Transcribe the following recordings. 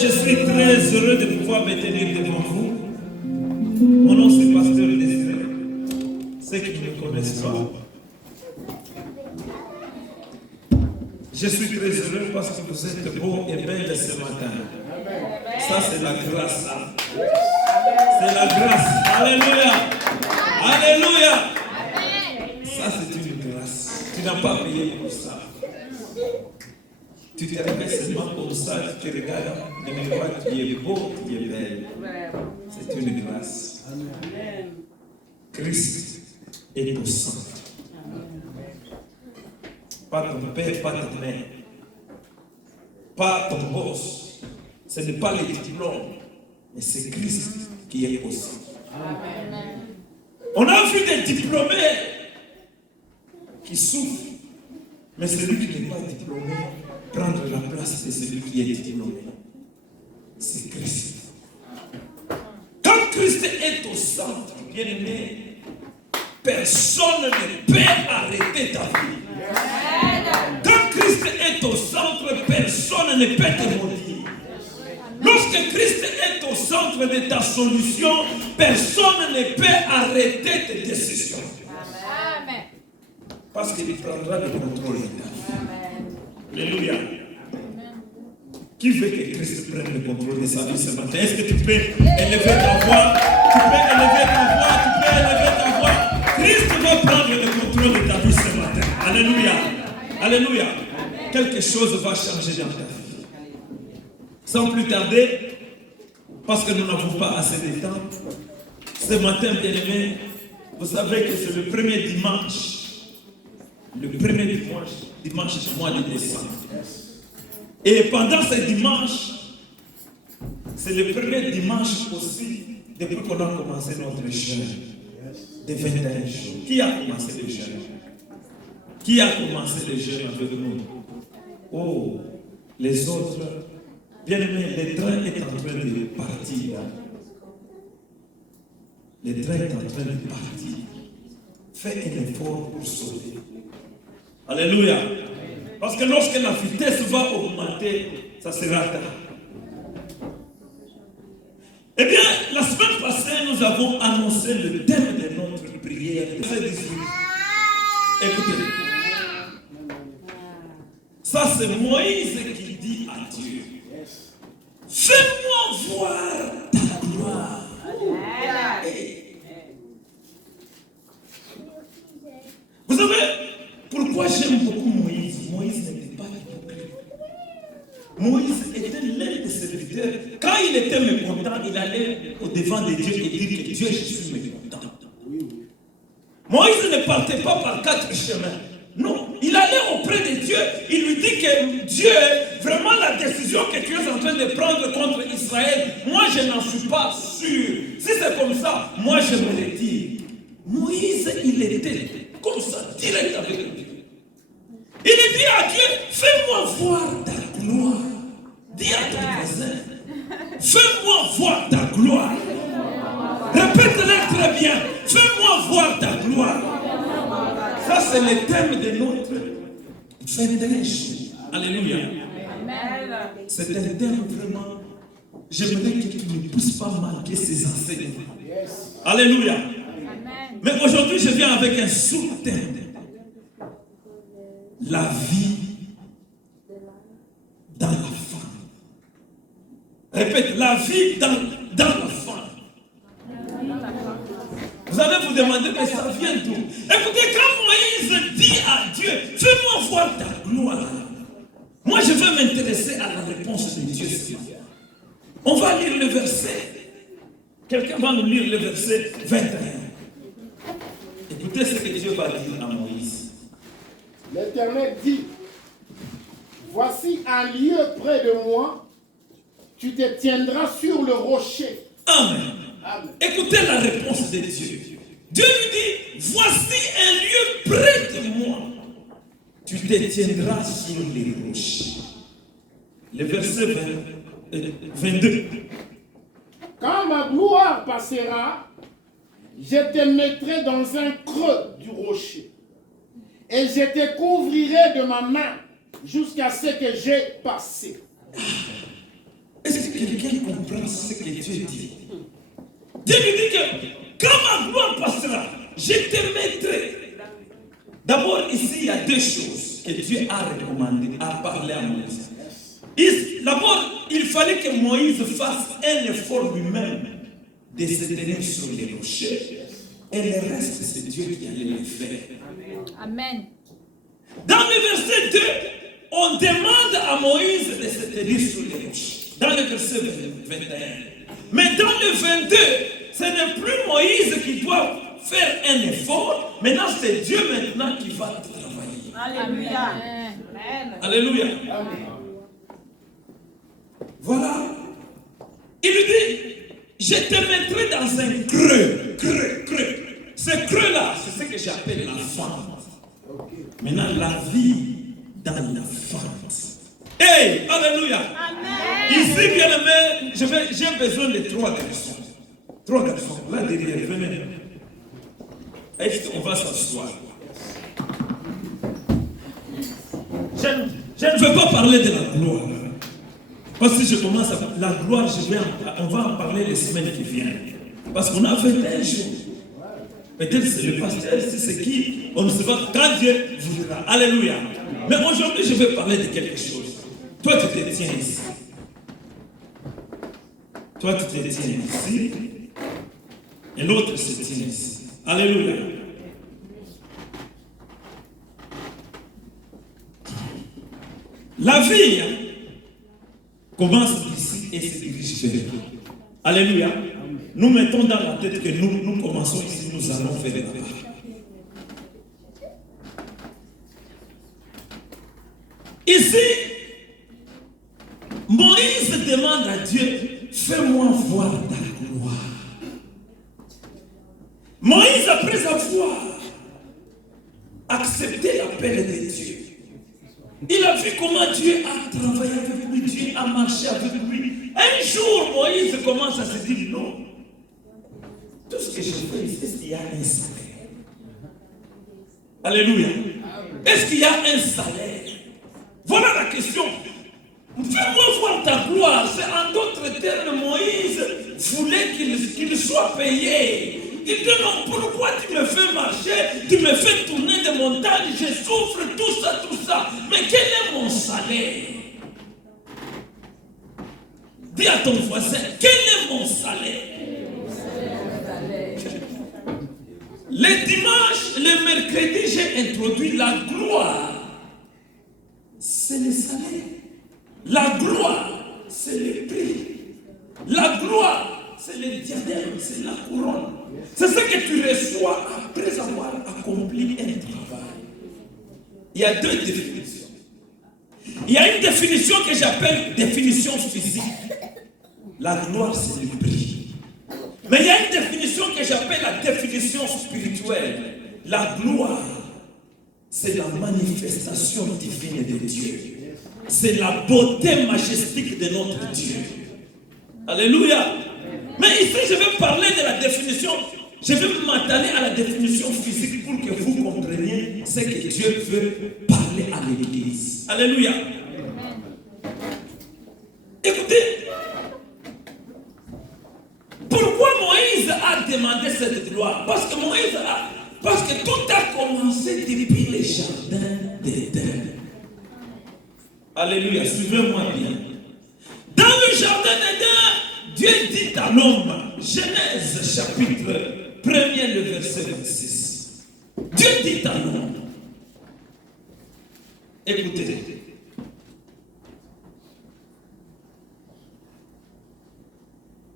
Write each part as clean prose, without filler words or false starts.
je suis très heureux de pouvoir me tenir devant vous. Mon nom c'est Pasteur Désiré. Ceux qui ne me connaissent pas, je suis très heureux parce que vous êtes beaux et belles ce matin. Ça c'est la grâce. C'est la grâce. Alléluia. Alléluia. Ça c'est une grâce. Tu n'as pas payé pour ça. Tu te réveilles seulement comme ça, tu te regardes, le miroir, tu es beau, tu es belle. C'est une grâce. Christ est au centre. Pas ton père, pas ta mère, pas ton boss. Ce n'est pas les diplômes, mais c'est Christ qui est au centre. On a vu des diplômés qui souffrent, mais celui qui n'est pas diplômé prendre la place de celui qui est diplômé. C'est Christ. Quand Christ est au centre, bien aimé, personne ne peut arrêter ta vie. Quand Christ est au centre, personne ne peut te maudire. Lorsque Christ est au centre de ta solution, personne ne peut arrêter tes décisions. Parce qu'il prendra le contrôle de ta vie. Alléluia. Qui veut que Christ prenne le contrôle de sa vie ce matin? Est-ce que tu peux élever ta voix? Tu peux élever ta voix, tu peux élever ta voix. Christ va prendre le contrôle de ta vie ce matin. Alléluia. Alléluia. Quelque chose va changer dans ta vie. Sans plus tarder, parce que nous n'avons pas assez de temps, ce matin, bien aimé, vous savez que c'est le premier dimanche. Le premier dimanche du mois de décembre. Et pendant ce dimanche, c'est le premier dimanche aussi, depuis qu'on a commencé notre jeûne de 21 jours. Qui a commencé le jeûne? Qui a commencé le jeûne avec nous? Oh, les autres. Bien aimé, le train est en train de partir. Le train est en train de partir. Fais un effort pour sauver. Alléluia. Parce que lorsque la vitesse va augmenter, ça sera tard. Eh bien, la semaine passée, nous avons annoncé le thème de notre prière. Écoutez. Ça, c'est Moïse qui dit à Dieu, fais-moi voir ta gloire. Vous savez, pourquoi j'aime beaucoup Moïse? Moïse n'était pas hypocrite. Moïse était l'un de ses serviteurs. Quand il était mécontent, il allait au-devant de Dieu et dire que Dieu, je suis mécontent. Moïse ne partait pas par 4 chemins. Non, il allait auprès de Dieu. Il lui dit que Dieu, vraiment la décision que tu es en train de prendre contre Israël, moi je n'en suis pas sûr. Si c'est comme ça, moi je me le dis. Moïse, il était comme ça, direct avec Dieu. Il dit à Dieu, fais-moi voir ta gloire. Dis à ton voisin, fais-moi voir ta gloire. Répète-le très bien, fais-moi voir ta gloire. Ça, c'est le thème de notre 21 jours. Alléluia. C'est un thème vraiment. J'aimerais que tu ne puisses pas manquer ces enseignements. Alléluia. Mais aujourd'hui, je viens avec un sous-thème. La vie dans la femme. Répète, la vie dans la femme. Vous allez vous demander, mais ça vient d'où? Écoutez, quand Moïse dit à Dieu, fais-moi voir ta gloire. Moi, je vais m'intéresser à la réponse de Dieu. On va lire le verset. Quelqu'un va nous lire le verset 21. Écoutez ce que Dieu va dire à Moïse. L'Éternel dit, voici un lieu près de moi, tu te tiendras sur le rocher. Amen. Amen. Écoutez la réponse de Dieu. Dieu lui dit, voici un lieu près de moi. Tu te tiendras sur les rochers. Le verset 22. Quand ma gloire passera, je te mettrai dans un creux du rocher. Et je te couvrirai de ma main jusqu'à ce que j'ai passé. Est-ce que quelqu'un comprend ce que Dieu dit, Dieu lui dit que quand ma gloire passera, je te mettrai. D'abord, ici, il y a deux choses que Dieu a recommandé, a parlé à Moïse. D'abord, il fallait que Moïse fasse un effort lui-même de se tenir sur les rochers. Et le reste, c'est Dieu qui allait le faire. Amen. Dans le verset 2, on demande à Moïse de se tenir sur les rochers. Dans le verset 21. Mais dans le 22, ce n'est plus Moïse qui doit faire un effort. Maintenant, c'est Dieu maintenant qui va travailler. Alléluia. Amen. Alléluia. Voilà. Il lui dit, je te mettrai dans un creux. Ce creux-là, c'est ce que j'appelle la fente. Maintenant, la vie dans la fente. Hey, alléluia. Amen. Ici, bien aimé, j'ai besoin de 3 garçons. 3 garçons. Là, derrière, venez. On va s'asseoir. Je ne veux pas parler de la gloire. Parce que si je commence à la gloire, on va en parler les semaines qui viennent. Parce qu'on a fait un jour. Peut-être c'est le pasteur, c'est qui, on ne sait pas quand Dieu voudra. Alléluia. Mais aujourd'hui, je vais parler de quelque chose. Toi, tu te tiens ici. Toi, tu te tiens ici. Et l'autre se tient ici. Alléluia. La vie commence ici et se dirige vers nous. Alléluia. Nous mettons dans la tête que nous commençons ici, nous allons faire là-bas. Ici, Moïse demande à Dieu, fais-moi voir ta gloire. Moïse, après avoir accepté l'appel de Dieu, il a vu comment Dieu a travaillé avec lui, Dieu a marché avec lui. Un jour, Moïse commence à se dire, non, tout ce que je fais ici, est-ce qu'il y a un salaire? Alléluia. Est-ce qu'il y a un salaire? Voilà la question. Fais-moi voir ta gloire. C'est en d'autres termes, Moïse voulait qu'il soit payé. Il dit non, pourquoi tu me fais marcher, tu me fais tourner des montagnes, je souffre, tout ça. Mais quel est mon salaire? Dis à ton voisin, quel est mon salaire? Le dimanche, le mercredi, j'ai introduit la gloire. C'est le salaire. La gloire, c'est le prix. La gloire, c'est le diadème, c'est la couronne. C'est ce que tu reçois après avoir accompli un travail. Il y a 2 définitions. Il y a une définition que j'appelle définition physique. La gloire, c'est le prix. Mais il y a une définition que j'appelle la définition spirituelle. La gloire, c'est la manifestation divine de Dieu. C'est la beauté majestique de notre Dieu. Alléluia. Mais ici, je vais parler de la définition. Je vais m'atteler à la définition physique pour que vous compreniez ce que Dieu veut parler à l'Église. Alléluia. Écoutez, pourquoi Moïse a demandé cette gloire? Parce que tout a commencé depuis le jardin d'Éden. Alléluia, suivez-moi bien. Dans le jardin d'Éden, Dieu dit à l'homme, Genèse chapitre 1er, le verset 26. Dieu dit à l'homme, écoutez,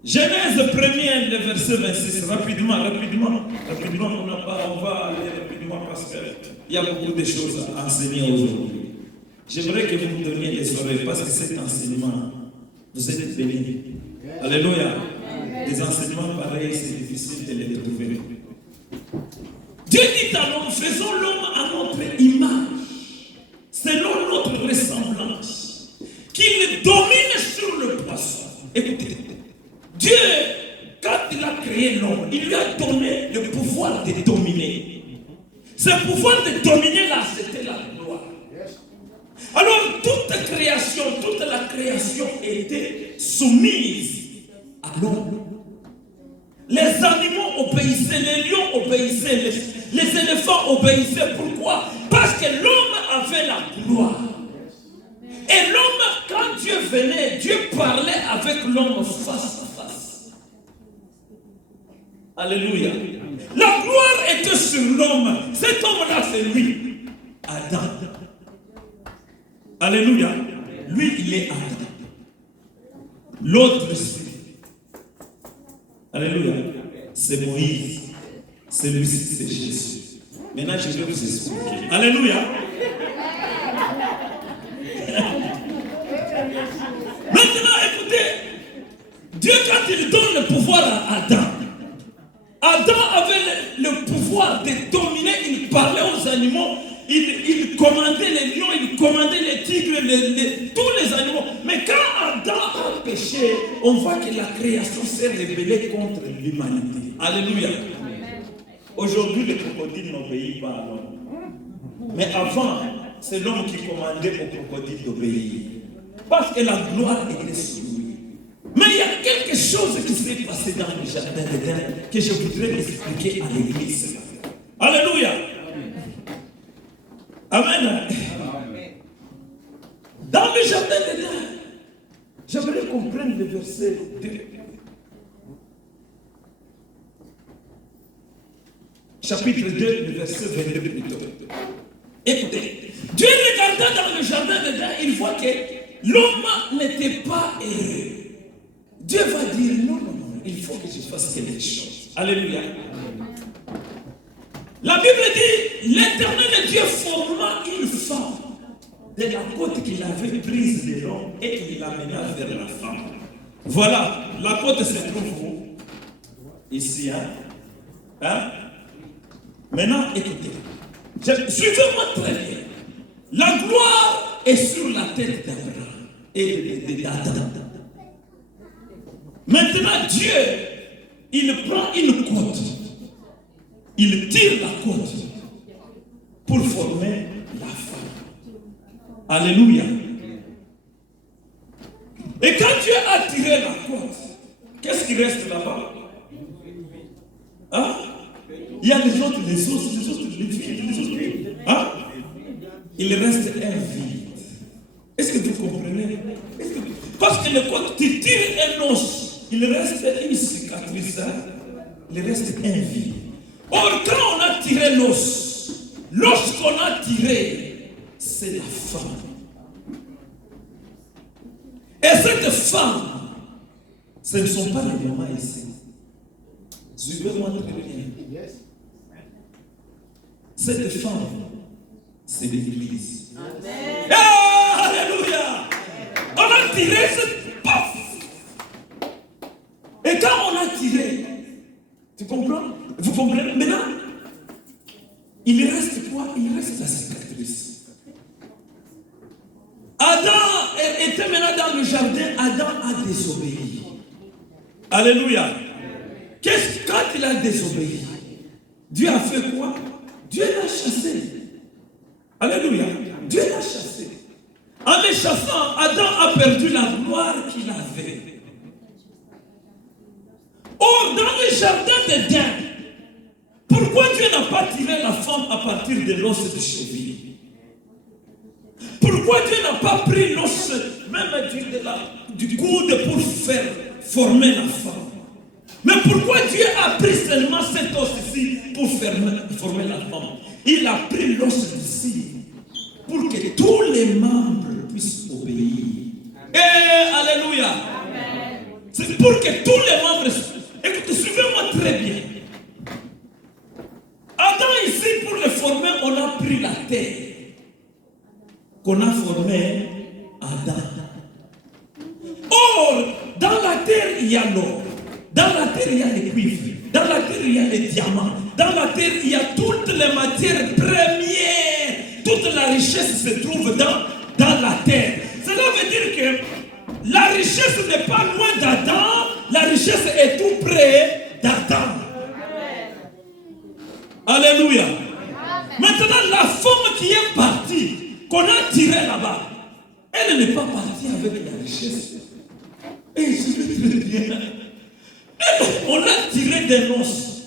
Genèse 1er, le verset 26, rapidement, on va aller rapidement parce qu'il y a beaucoup de choses à enseigner aujourd'hui. J'aimerais que vous me donniez les oreilles parce que cet enseignement, vous êtes bénis. Alléluia. Des enseignements pareils, c'est difficile de les trouver. Dieu dit à l'homme, faisons l'homme à notre image, selon notre ressemblance, qu'il domine sur le poisson. Écoutez, Dieu, quand il a créé l'homme, il lui a donné le pouvoir de dominer. Ce pouvoir de dominer là, c'était la gloire. Alors, toute la création était soumise à l'homme. Les animaux obéissaient, les lions obéissaient, les éléphants obéissaient. Pourquoi? Parce que l'homme avait la gloire. Et l'homme, quand Dieu venait, Dieu parlait avec l'homme face à face. Alléluia. La gloire était sur l'homme. Cet homme-là, c'est lui. Adam. Alléluia. Lui, il est Adam. L'autre, alléluia, c'est Moïse. Celui-ci, c'est Jésus. Maintenant, je vais vous expliquer. Alléluia. Maintenant, écoutez, Dieu, quand il donne le pouvoir à Adam, Adam avait le pouvoir de dominer, il parlait aux animaux, il commandait les lions, il commandait les tigres, tous les animaux. Mais quand Adam a péché, on voit que la création s'est rebellée contre l'humanité. Alléluia. Aujourd'hui, le crocodile n'obéit pas à l'homme. Mais avant, c'est l'homme qui commandait au crocodile d'obéir. Parce que la gloire était sur lui. Mais il y a quelque chose qui s'est passé dans le jardin d'Éden que je voudrais expliquer à l'église. Alléluia. Amen. Dans le jardin d'Éden, j'aimerais qu'on prenne le verset 2. Chapitre 2, le verset 22 plutôt. Écoutez, Dieu regardant dans le jardin d'Éden, il voit que l'homme n'était pas heureux. Dieu va dire non, il faut que je fasse quelque chose. Alléluia. La Bible dit, l'Éternel Dieu forma une femme de la côte qu'il avait prise de l'homme et il l'amena vers la femme. Voilà, la côte se trouve où? Ici, hein? Maintenant, écoutez. Suivez-moi très bien. La gloire est sur la tête d'Abraham et d'Adam. Maintenant, Dieu, il prend une côte. Il tire la côte pour former la femme. Alléluia. Et quand Dieu a tiré la côte, qu'est-ce qui reste là-bas? Hein? Il y a les autres, les os, les autres. Hein? Il reste un vide. Est-ce que vous comprenez? Parce que le côté, tu tires un os, il reste une cicatrice, hein? Il reste un vide. Or, quand on a tiré l'os, l'os qu'on a tiré, c'est la femme. Et cette femme, ce ne sont pas les mamans ici. Suivez-moi très bien. Cette femme, c'est l'Église. Amen. Ah, alléluia. On a tiré cette paf. Et quand on a tiré, tu comprends? Vous comprenez? Maintenant, il reste quoi? Il reste la cicatrice. Adam était maintenant dans le jardin. Adam a désobéi. Alléluia. Quand il a désobéi, Dieu a fait quoi? Dieu l'a chassé. Alléluia. Dieu l'a chassé. En le chassant, Adam a perdu la gloire qu'il avait. Or, dans le jardin d'Éden, pourquoi Dieu n'a pas tiré la femme à partir de l'os de cheville? Pourquoi Dieu n'a pas pris l'os même du coude pour faire former la femme? Mais pourquoi Dieu a pris seulement cet os ici pour former la femme? Il a pris l'os ici pour que tous les membres puissent obéir. Et alléluia. Amen. C'est pour que tous les membres... Écoutez, suivez-moi très bien. Adam ici, pour le former, on a pris la terre qu'on a formé Adam. Or, dans la terre, il y a l'or. Dans la terre, il y a les cuivres. Dans la terre, il y a les diamants. Dans la terre, il y a toutes les matières premières. Toute la richesse se trouve dans la terre. Cela veut dire que la richesse n'est pas loin d'Adam. La richesse est tout près d'Adam. Alléluia. Maintenant, la femme qui est partie, qu'on a tirée là-bas, elle n'est pas partie avec la richesse. Et je vais très bien. On l'a tiré des noces.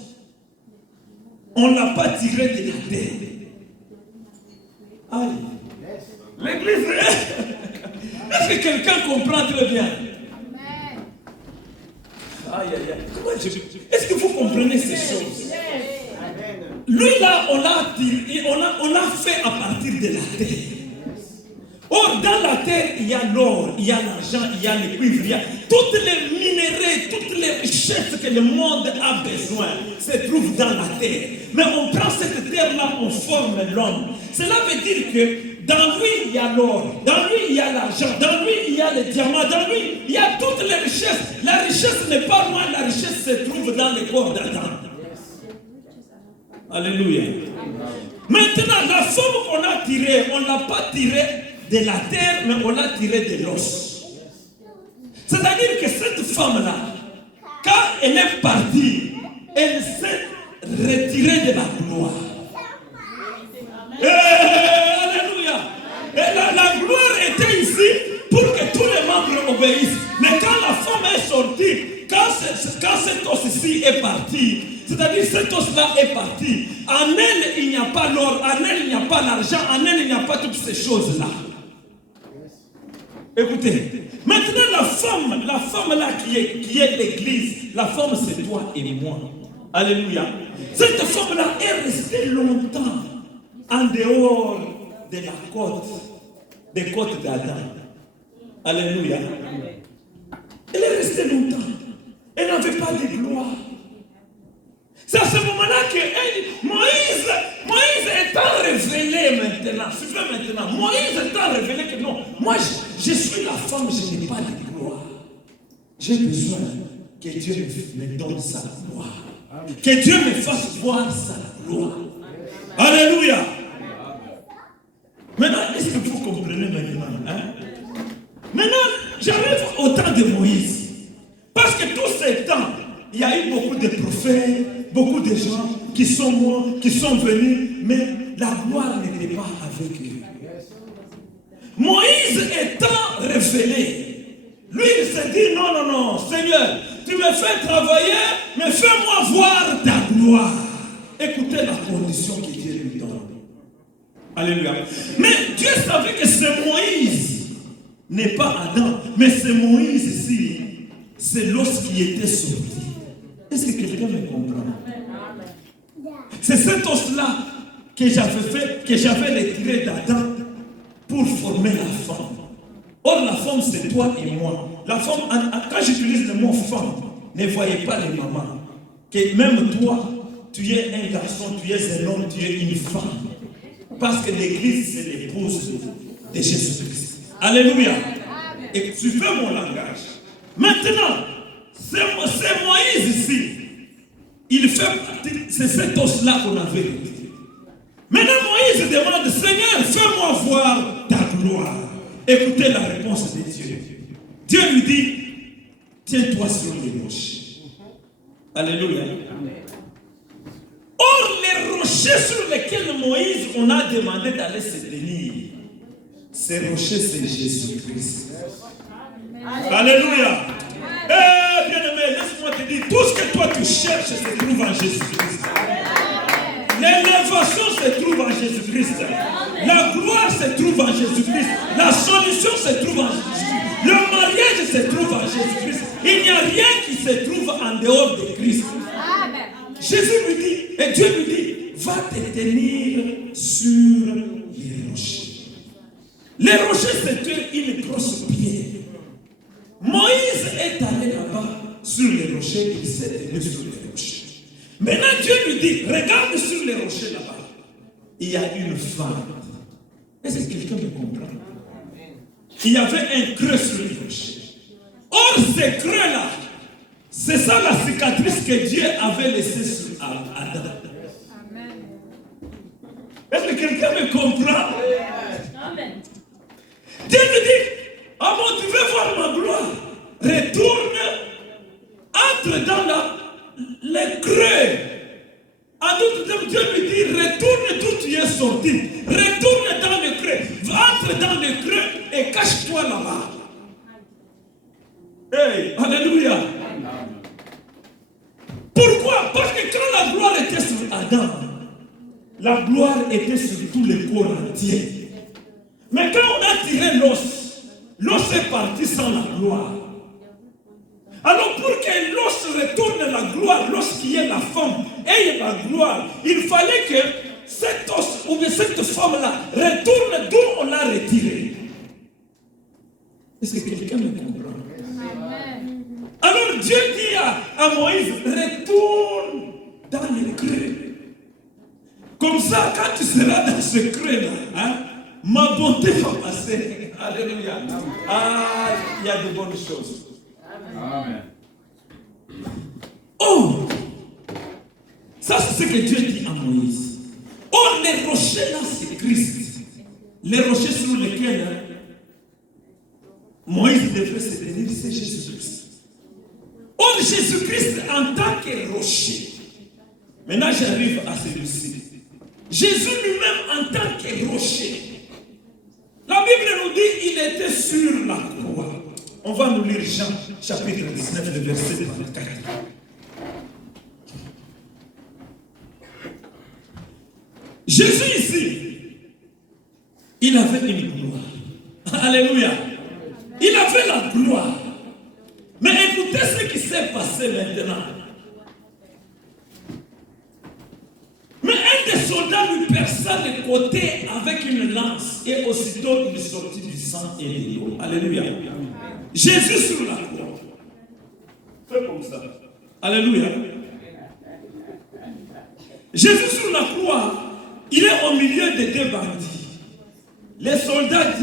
On ne l'a pas tiré de la terre. Aïe. L'église. Est-ce que quelqu'un comprend très bien? Amen. Aïe, aïe, aïe. Est-ce que vous comprenez ces choses? Lui là, on l'a tiré, on l'a fait à partir de la terre. Or, dans la terre, il y a l'or, il y a l'argent, il y a le cuivre, il y a toutes les minéraux, toutes les richesses que le monde a besoin se trouvent dans la terre. Mais on prend cette terre-là, on forme l'homme. Cela veut dire que dans lui, il y a l'or, dans lui, il y a l'argent, dans lui, il y a les diamants, dans lui, il y a toutes les richesses. La richesse n'est pas loin, la richesse se trouve dans le corps d'Adam. Alléluia. Maintenant, la forme qu'on a tirée, on ne l'a pas tirée de la terre, mais on l'a tirée de l'os. C'est-à-dire que cette femme-là, quand elle est partie, elle s'est retirée de la gloire. Alléluia. Et la gloire était ici pour que tous les membres obéissent. Mais quand la femme est sortie, quand cet os-ci est parti, c'est-à-dire cet os-là est parti, en elle il n'y a pas l'or, en elle il n'y a pas l'argent, en elle il n'y a pas toutes ces choses-là. Écoutez, maintenant la femme là qui est l'église, la femme c'est toi et moi. Alléluia. Cette femme là est restée longtemps en dehors de la côte, des côtes d'Adam. Alléluia. Elle est restée longtemps. Elle n'avait pas de gloire. C'est à ce moment-là que Moïse étant révélé maintenant, Moïse étant révélé que non, moi je suis la femme, je n'ai pas de gloire. J'ai besoin que Dieu me donne sa gloire. Que Dieu me fasse voir sa gloire. Alléluia. Maintenant, est-ce que vous comprenez maintenant? Maintenant, j'arrive au temps de Moïse. Parce que tous ces temps, il y a eu beaucoup de prophètes, beaucoup de gens qui sont morts, qui sont venus, mais la gloire n'était pas avec eux. Moïse étant révélé, lui il s'est dit non, Seigneur, tu me fais travailler, mais fais-moi voir ta gloire. Écoutez la condition que Dieu lui donne. Alléluia. Mais Dieu savait que c'est Moïse, n'est pas Adam, mais c'est Moïse ici. C'est l'os qui était sorti. Est-ce que quelqu'un me comprend? C'est cet os-là que j'avais retiré d'Adam pour former la femme. Or, la femme, c'est toi et moi. La femme, quand j'utilise le mot femme, ne voyez pas les mamans. Que même toi, tu es un garçon, tu es un homme, tu es une femme. Parce que l'église, c'est l'épouse de Jésus-Christ. Alléluia. Et tu veux mon langage. Maintenant, c'est Moïse ici. Il fait partie, c'est cet os-là qu'on avait dit. Maintenant, Moïse demande, Seigneur, fais-moi voir ta gloire. Écoutez la réponse de Dieu. Dieu lui dit, tiens-toi sur les rochers. Alléluia. Or, les rochers sur lesquels Moïse, on a demandé d'aller se tenir, ces rochers, c'est Jésus-Christ. Alléluia. Eh, bien-aimé, laisse-moi te dire, tout ce que toi tu cherches se trouve en Jésus-Christ. L'élévation se trouve en Jésus-Christ. La gloire se trouve en Jésus-Christ. La solution se trouve en Jésus-Christ. Le mariage se trouve en Jésus-Christ. Il n'y a rien qui se trouve en dehors de Christ. Jésus lui dit, et Dieu lui dit, va te tenir sur les rochers. Les rochers, c'était une grosse pierre. Moïse est allé là-bas sur les rochers, il s'est tenu sur les rochers. Maintenant Dieu lui dit, regarde sur les rochers là-bas. Il y a une femme. Est-ce que quelqu'un me comprend? Il y avait un creux sur les rochers. Or, ce creux-là, c'est ça la cicatrice que Dieu avait laissée sur Adam. Est-ce que quelqu'un me comprend? Amen. Dieu lui dit, ah bon, tu veux voir ma gloire? Retourne, entre dans le creux. En d'autres termes, Dieu lui dit, retourne d'où tu es sorti. Retourne dans le creux. Entre dans le creux et cache-toi là-bas. Hey. Alléluia. Pourquoi? Parce que quand la gloire était sur Adam, la gloire était sur tout le corps entier. Mais quand on a tiré l'os, l'os est parti sans la gloire. Alors pour que l'os retourne la gloire, lorsqu'il y a la femme et la gloire, il fallait que cet os ou bien cette femme-là retourne d'où on l'a retiré. Est-ce que quelqu'un me comprend? Amen. Alors Dieu dit à Moïse, retourne dans le creux. Comme ça, quand tu seras dans ce creux-là, hein, ma bonté va passer. Alléluia. Ah, il y a de bonnes choses. Amen. Oh, ça c'est ce que Dieu dit à Moïse. Oh, les rochers là, c'est Christ. Les rochers sur lesquels Moïse devrait se tenir, c'est Jésus-Christ. Oh, Jésus-Christ en tant que rocher. Maintenant, j'arrive à celui-ci. Jésus lui-même en tant que rocher. La Bible nous dit qu'il était sur la croix. On va nous lire Jean, chapitre 19, le verset 24. Jésus ici, il avait une gloire. Alléluia. Il avait la gloire. Mais écoutez ce qui s'est passé maintenant. Mais un des soldats lui perça le côté avec une lance et aussitôt il sortit du sang et de l'eau. Alléluia. Jésus sur la croix. Fais comme ça. Alléluia. Jésus sur la croix, il est au milieu des deux bandits. Les soldats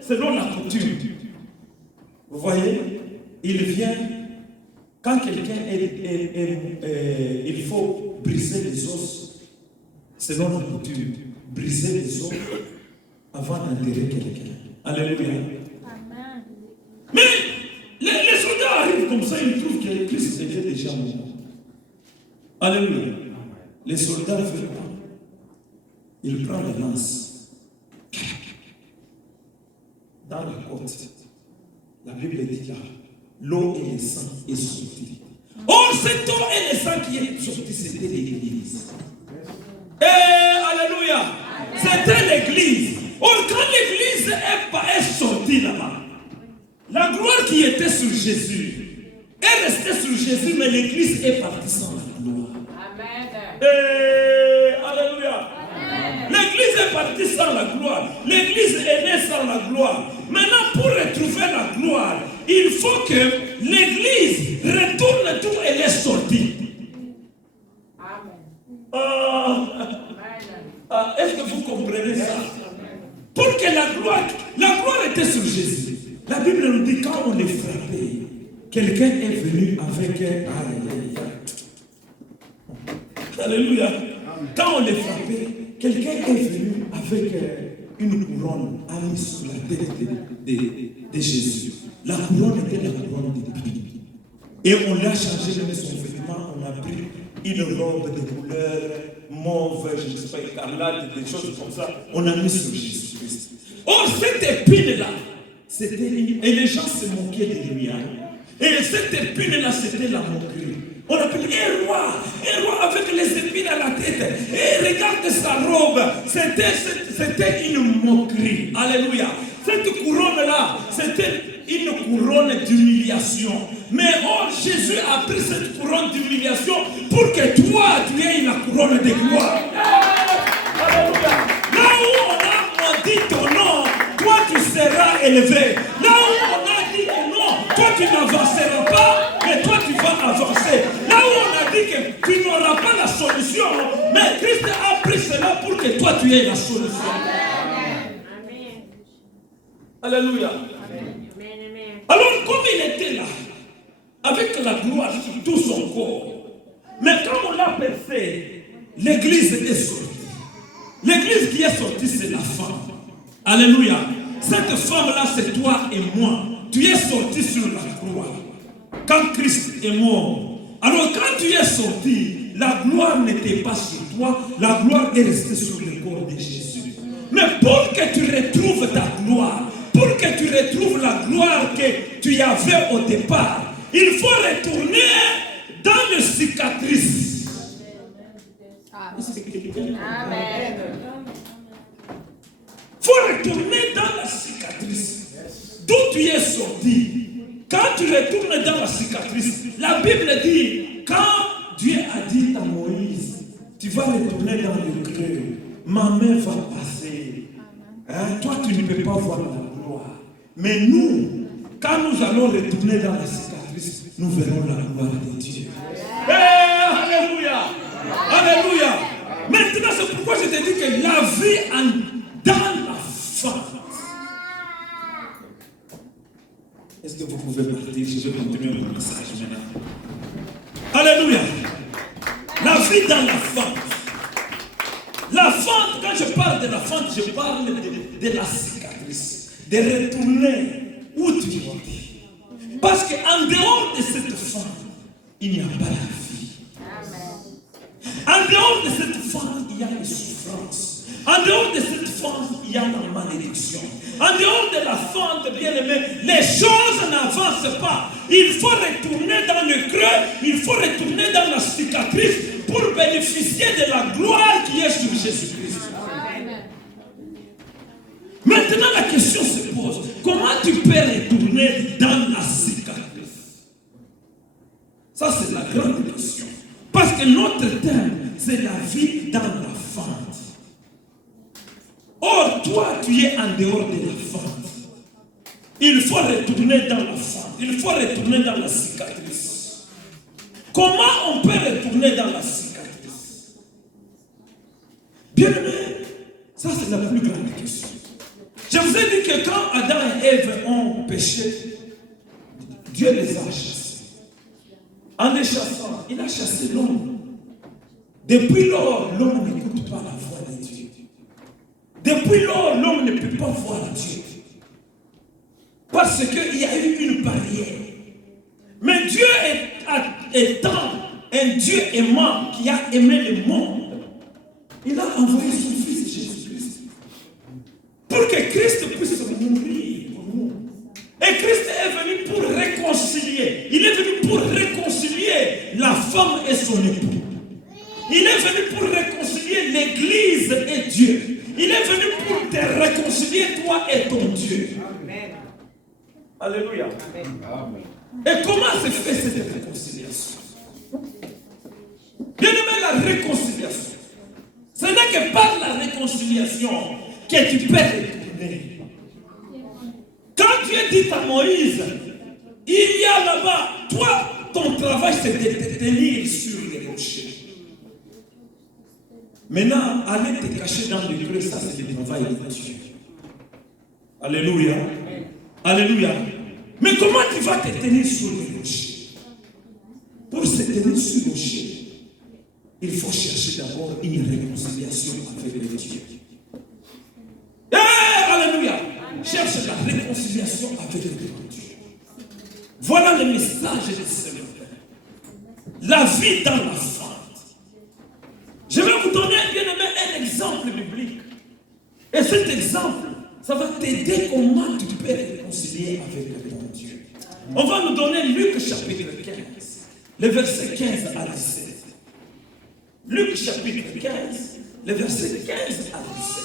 selon la coutume. Vous voyez, il vient, quand quelqu'un il faut briser les os, selon la coutume, briser les os avant d'enterrer quelqu'un. Alléluia. Amen. Mais les soldats arrivent comme ça, ils trouvent que Christ était déjà mort. Alléluia. Les soldats ne veulent pas. Il prend la lance dans la côte. La Bible dit là, l'eau et le sang est sorti. Or, cette eau et le sang qui est sorti, c'était l'église. Alléluia. C'était l'église. Or, quand l'église est sortie là-bas, la gloire qui était sur Jésus est restée sur Jésus, mais l'église est partie sans la gloire. Amen. Alléluia. L'église est partie sans la gloire. L'église est née sans la gloire. Maintenant, pour retrouver la gloire, il faut que l'église retourne d'où elle est sortie. Est-ce que vous comprenez ça? Pour que la gloire était sur Jésus. La Bible nous dit quand on est frappé, quelqu'un est venu avec Alléluia. Quand on est frappé, quelqu'un est venu avec une couronne à mise sur la tête de Jésus. La couronne était la couronne d'épines. Et on l'a changé de son vêtement, on a pris une robe de couleur mauve, je ne sais pas, écarlate, des choses comme ça. On a mis sur Jésus-Christ. Or, cette épine-là, c'était et les gens se moquaient de lui. Et cette épine-là, c'était la moquerie. On appelle un roi avec les épines à la tête. Et regarde sa robe. C'était une moquerie. Alléluia. Cette couronne-là, c'était une couronne d'humiliation. Mais Jésus a pris cette couronne d'humiliation pour que toi, tu aies la couronne de gloire. Alléluia. Là où on a maudit ton nom, toi tu seras élevé. Là où on a dit que non, toi tu n'avanceras pas, mais toi tu vas avancer. Là où on a dit que tu n'auras pas la solution, mais Christ a pris cela pour que toi tu aies la solution. Amen. Alléluia. Amen. Alors comme il était là, avec la gloire sur tout son corps, mais quand on l'a percé, l'église est sortie. L'église qui est sortie, c'est la femme. Alléluia. Cette femme-là, c'est toi et moi. Tu es sorti sur la croix. Quand Christ est mort. Alors quand tu es sorti, la gloire n'était pas sur toi. La gloire est restée sur le corps de Jésus. Mais pour que tu retrouves ta gloire, pour que tu retrouves la gloire que tu avais au départ, il faut retourner dans les cicatrices. Amen. Il faut retourner dans la cicatrice. D'où tu es sorti. Quand tu retournes dans la cicatrice, la Bible dit, quand Dieu a dit à Moïse, tu vas retourner dans le creux, ma main va passer. Hein? Toi, tu ne peux pas voir la gloire. Mais nous, quand nous allons retourner dans la cicatrice, nous verrons la gloire de Dieu. Hey, alléluia! Alléluia! Maintenant, c'est pourquoi je te dis que la vie dans la fente. Est-ce que vous pouvez partir? Je vais continuer mon message maintenant. Alléluia! La vie dans la fente. La fente, quand je parle de la fente, je parle de la cicatrice. De retourner où tu es. Parce qu'en dehors de cette fente, il n'y a pas la vie. En dehors de cette fente, il y a les souffrances. En dehors de cette fente, il y a la malédiction. En dehors de la fente, bien aimé, les choses n'avancent pas. Il faut retourner dans le creux, il faut retourner dans la cicatrice pour bénéficier de la gloire qui est sur Jésus-Christ. Maintenant, la question se pose, comment tu peux retourner dans la cicatrice? Ça, c'est la grande question. Parce que notre thème, c'est la vie dans la fente. Or, toi, tu es en dehors de la fente. Il faut retourner dans la fente. Il faut retourner dans la cicatrice. Comment on peut retourner dans la cicatrice? Bien aimé, ça c'est la plus grande question. Je vous ai dit que quand Adam et Ève ont péché, Dieu les a chassés. En les chassant, il a chassé l'homme. Depuis lors, l'homme n'écoute pas la voix de Dieu. Depuis lors, l'homme ne peut pas voir Dieu. Parce qu'il y a eu une barrière. Mais Dieu étant un Dieu aimant qui a aimé le monde, il a envoyé son Fils Jésus-Christ pour que Christ puisse mourir pour nous. Et Christ est venu pour réconcilier. Il est venu pour réconcilier la femme et son époux. Il est venu pour réconcilier l'Église et Dieu. Il est venu pour te réconcilier toi et ton Dieu. Amen. Alléluia. Amen. Et comment se fait cette réconciliation? Bien aimé, la réconciliation. Ce n'est que par la réconciliation que tu peux retourner. Quand Dieu dit à Moïse, il y a là-bas, toi, ton travail c'est de te tenir sur les rochers. Maintenant, aller te cacher dans le creux, ça c'est le travail de Dieu. Alléluia. Alléluia. Mais comment tu vas te tenir sur le rocher? Pour se tenir sur le rocher, il faut chercher d'abord une réconciliation avec le Dieu. Alléluia. Cherche la réconciliation avec le Dieu. Voilà le message de ce matin. La vie dans la fente. Je vais vous donner, bien aimé, un exemple biblique. Et cet exemple, ça va t'aider comment tu peux réconcilier avec ton Dieu. On va nous donner Luc chapitre 15, le verset 15 à 17. Luc chapitre 15, le verset 15 à 17.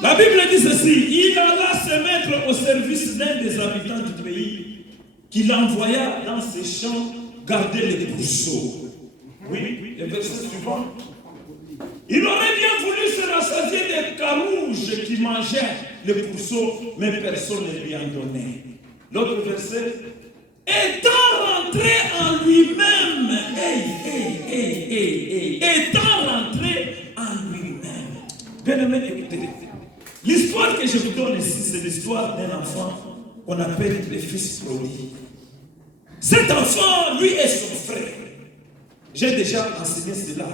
La Bible dit ceci, il alla se mettre au service d'un des habitants du pays, qu'il envoya dans ses champs garder les pourceaux. Oui, le verset suivant. Il aurait bien voulu se rassasier des carouges qui mangeaient les pourceaux, mais personne ne lui en donnait. L'autre verset. Étant rentré en lui-même, étant rentré en lui-même. Bien aimé, écoutez. L'histoire que je vous donne ici, c'est l'histoire d'un enfant qu'on appelle le fils prodigue. Cet enfant, lui, est son frère. J'ai déjà enseigné cela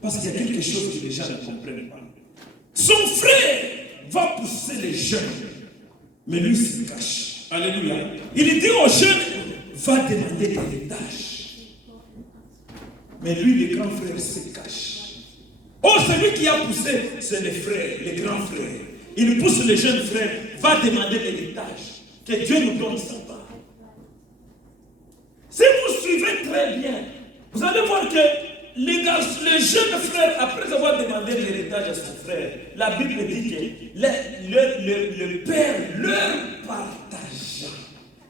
parce qu'il y a quelque chose que les gens ne comprennent pas. Son frère va pousser les jeunes, mais lui se cache. Alléluia. Il dit aux jeunes, va demander de l'héritage. Mais lui, le grand frère, se cache. Aux celui qui a poussé, c'est les frères, les grands frères. Il pousse les jeunes frères, va demander l'héritage. Que Dieu nous donne sa part. Si vous suivez très bien, vous allez voir que les jeunes frères, après avoir demandé l'héritage à son frère, la Bible dit que le père leur partagea.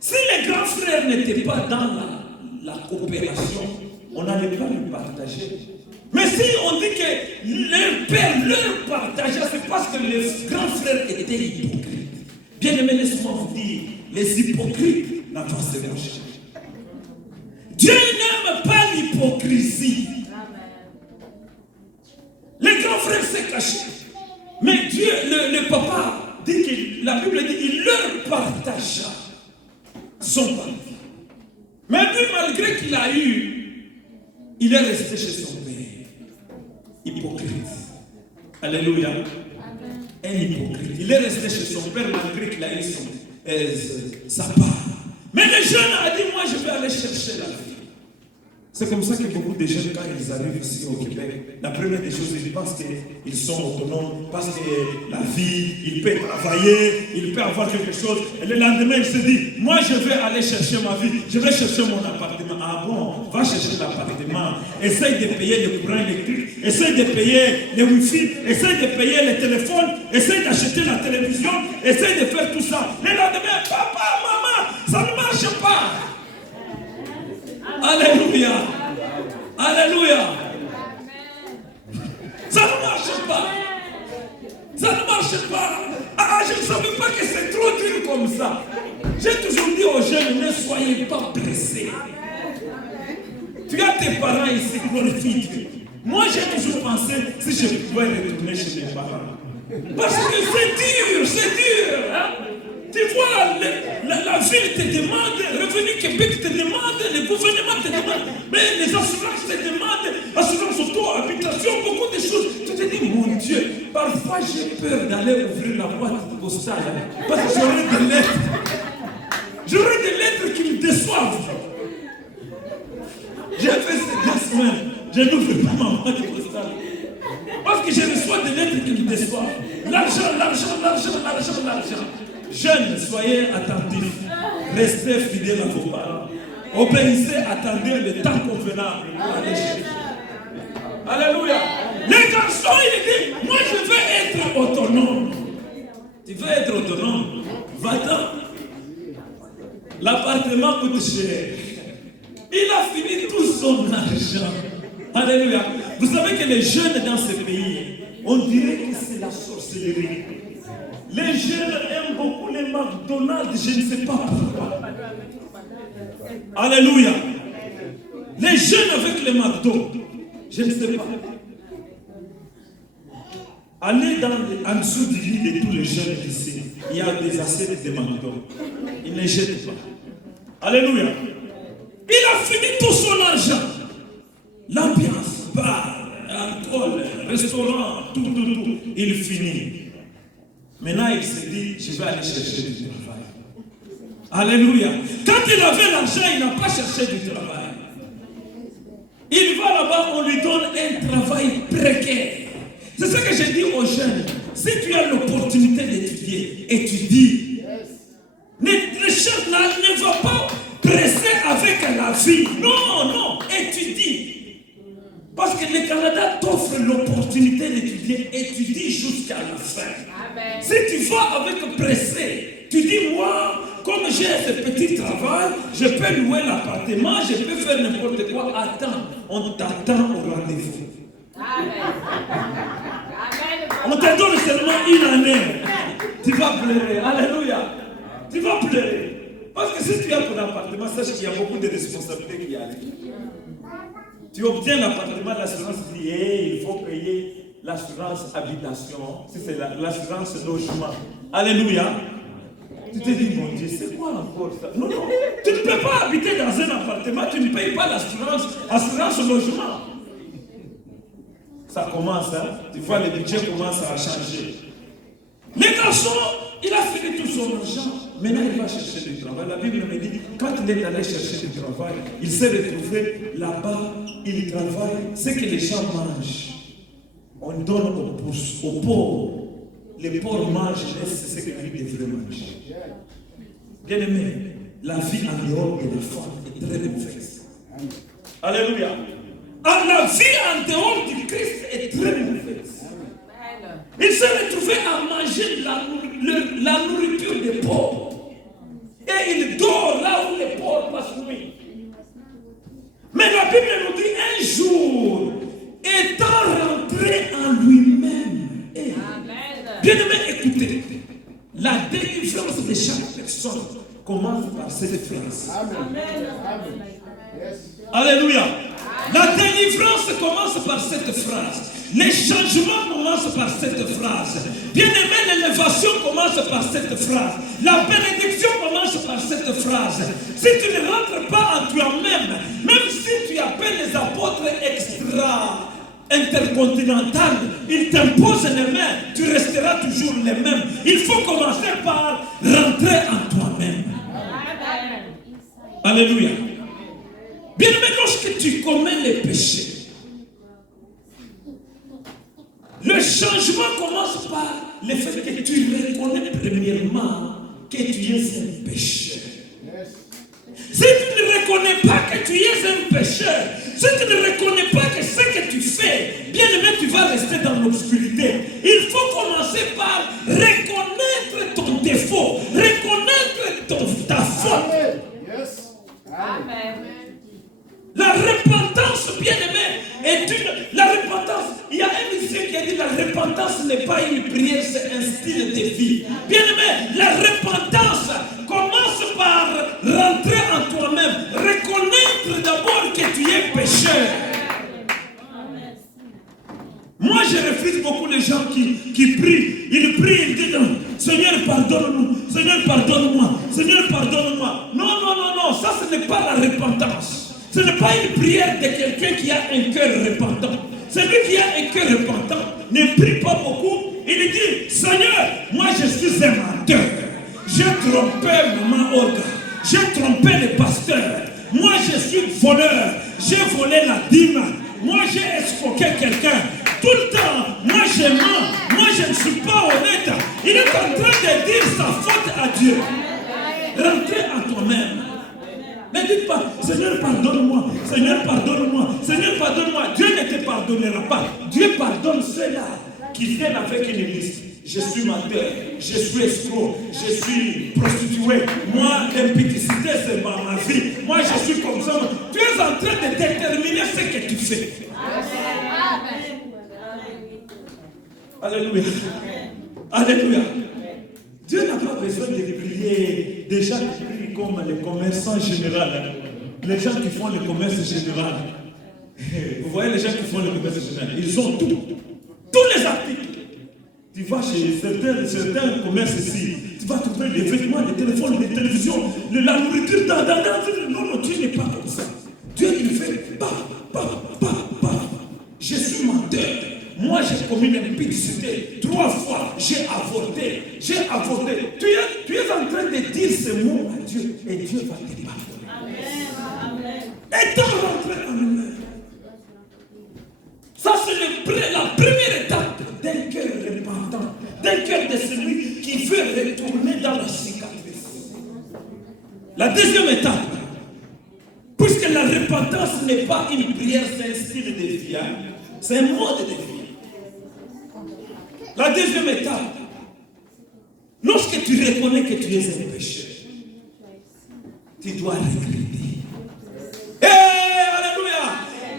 Si les grands frères n'étaient pas dans la coopération, on n'allait pas lui partager. Mais si on dit que leur père leur partagea, c'est parce que les grands frères étaient hypocrites. Bien aimé, laissez-moi vous dire, les hypocrites n'avancent pas. Dieu n'aime pas l'hypocrisie. Les grands frères s'est caché. Mais Dieu, le papa, dit que la Bible dit qu'il leur partagea son pain. Mais lui, malgré qu'il a eu, il est resté chez son père. Hypocrite. Alléluia. Un hypocrite. Il est resté chez son père malgré qu'il a eu sa part. Mais le jeune a dit, moi je vais aller chercher la vie. C'est comme ça que beaucoup de jeunes, quand ils arrivent ici au Québec, la première des choses, ils pensent qu'ils sont autonomes, parce que la vie, il peut travailler, il peut avoir quelque chose. Et le lendemain, il se dit, moi je vais aller chercher ma vie, je vais chercher mon appartement. Ah bon, va chercher l'appartement. Essaye de payer le courant électrique, essaye de payer le wifi, essaye de payer le téléphone, essaye d'acheter la télévision, essaye de faire tout ça. Le lendemain, papa, maman, ça ne marche pas. Alléluia. Alléluia. Ça ne marche pas. Ça ne marche pas. Ah, je ne savais pas que c'est trop dur comme ça. J'ai toujours dit aux jeunes, ne soyez pas pressés. Tu as tes parents ici, glorifie Dieu. Moi, j'ai toujours pensé si je pouvais retourner chez mes parents. Parce que c'est dur. Hein? Tu vois, la ville te demande, Revenu Québec te demande, le gouvernement te demande, mais les assurances te demandent, assurance auto, habitation, beaucoup de choses. Tu te dis, mon Dieu, parfois j'ai peur d'aller ouvrir la boîte postale, parce que j'aurai des lettres. J'aurai des lettres qui me déçoivent. J'ai fait ces 2 semaines, je n'ouvre pas ma boîte postale. Parce que je reçois des lettres qui me déçoivent. L'argent. Jeunes, soyez attentifs. Restez fidèles à vos parents. Obéissez, attendez le temps convenable. Alléluia. Les garçons, il dit, moi je veux être autonome. Tu veux être autonome? Va-t'en. L'appartement coûte cher. Il a fini tout son argent. Alléluia. Vous savez que les jeunes dans ce pays, on dirait que c'est la sorcellerie. Les jeunes aiment beaucoup les McDonald's, je ne sais pas pourquoi. Alléluia. Les jeunes avec les McDo, je ne sais pas. Allez en dessous du lit de tous les jeunes ici. Il y a des assiettes de McDo. Ils ne jettent pas. Alléluia. Il a fini tout son argent. L'ambiance, bar, alcool, restaurant, tout. Il finit. Maintenant, il se dit, je vais aller chercher du travail. Alléluia. Quand il avait l'argent, il n'a pas cherché du travail. Il va là-bas, on lui donne un travail précaire. C'est ce que je dis aux jeunes. Si tu as l'opportunité d'étudier, étudie. Ne va pas presser avec la vie. Non, étudie. Parce que le Canada t'offre l'opportunité d'étudier, étudie jusqu'à la fin. Amen. Si tu vas avec pressé, tu dis, moi, comme j'ai ce petit travail, je peux louer l'appartement, je peux faire n'importe quoi. Attends, on t'attend au rendez-vous. Amen. On te donne seulement 1 année. Tu vas pleurer. Alléluia. Tu vas pleurer. Parce que si tu as ton appartement, sache qu'il y a beaucoup de responsabilités qui arrivent. Tu obtiens l'appartement, l'assurance dit, il faut payer l'assurance habitation, si c'est l'assurance logement. Alléluia. Tu te dis, mon Dieu, c'est quoi encore ça? Non, tu ne peux pas habiter dans un appartement, tu ne payes pas l'assurance logement. Ça commence, hein? Tu vois, le budget commence à changer. Les garçons, il a fini tout son argent. Maintenant, il va chercher du travail. La Bible me dit, quand il est allé chercher du travail, il s'est retrouvé là-bas, il travaille, c'est que les gens mangent. On donne aux pauvres. Les pauvres mangent ce que lui devrait manger. Bien aimé, la vie en dehors de la femme est très mauvaise. Alléluia. La vie en dehors du Christ est très mauvaise. Il s'est retrouvé à manger la nourriture des pauvres. Et il dort là où les pauvres passent nuit. Mais la Bible nous dit un jour, étant rentré en lui-même. Bien aimé, écoutez, la délivrance de chaque personne commence par cette phrase. Amen. Yes. Alléluia. La délivrance commence par cette phrase. Les changements commencent par cette phrase. Bien-aimé, l'élévation commence par cette phrase. La bénédiction commence par cette phrase. Si tu ne rentres pas en toi-même, même si tu appelles les apôtres extra intercontinental, il t'impose les mains, tu resteras toujours les mêmes. Il faut commencer par rentrer en toi-même. Alléluia. Bien aimé, lorsque tu commets les péchés, le changement commence par le fait que tu reconnais premièrement que tu es un pécheur. Si tu ne reconnais pas que tu es un pécheur, si tu ne reconnais pas que ce que tu fais, bien aimé, tu vas rester dans l'obscurité. Il faut commencer par reconnaître ton défaut, reconnaître ta faute. Amen. Yes. Amen. La repentance, bien aimé, est la repentance. Il y a un musicien qui a dit la repentance n'est pas une prière, c'est un style de vie. Bien aimé, la repentance commence par rentrer en toi-même, reconnaître d'abord que tu es pécheur. Moi, je refuse beaucoup les gens qui prient. Ils prient, ils disent Seigneur, pardonne-nous, Seigneur, pardonne-moi, Seigneur, pardonne-moi. Non, ça ce n'est pas la repentance. Ce n'est pas une prière de quelqu'un qui a un cœur repentant. Celui qui a un cœur repentant ne prie pas beaucoup. Il dit, Seigneur, moi je suis un menteur. J'ai trompé maman Olga. J'ai trompé le pasteur. Moi je suis voleur. J'ai volé la dîme. Moi j'ai escroqué quelqu'un. Tout le temps, moi je mens. Moi je ne suis pas honnête. Il est en train de dire sa faute à Dieu. Rentrez en toi-même. Ne dites pas, Seigneur, pardonne-moi, Seigneur, pardonne-moi, Seigneur, pardonne-moi. Dieu ne te pardonnera pas. Dieu pardonne ceux-là qui viennent avec une liste. Je suis menteur, je suis escroc, je suis prostitué. Moi, l'impudicité, c'est ma vie. Moi, je suis comme ça. Tu es en train de déterminer ce que tu fais. Alléluia. Alléluia. Dieu n'a pas besoin de prier des gens qui prient comme les commerçants généraux. Les gens qui font le commerce général. Vous voyez les gens qui font le commerce général, ils ont tout. Tous les articles. Tu vas chez certains commerces ici, tu vas trouver des vêtements, des téléphones, des télévisions, la nourriture. Non, Dieu n'est pas comme ça. Dieu, il fait je suis menteur. Moi, j'ai commis l'impudicité 3 fois. J'ai avorté. Tu es en train de dire ces mots à Dieu et Dieu va te pardonner. Amen. Étant rentré en lui-même. Ça, c'est la première étape d'un cœur repentant, d'un cœur de celui qui veut retourner dans la cicatrice. La deuxième étape, puisque la repentance n'est pas une prière, c'est un style de vie, c'est un mode de vie. La deuxième étape, lorsque tu reconnais que tu es un pécheur, tu dois regretter. Alléluia!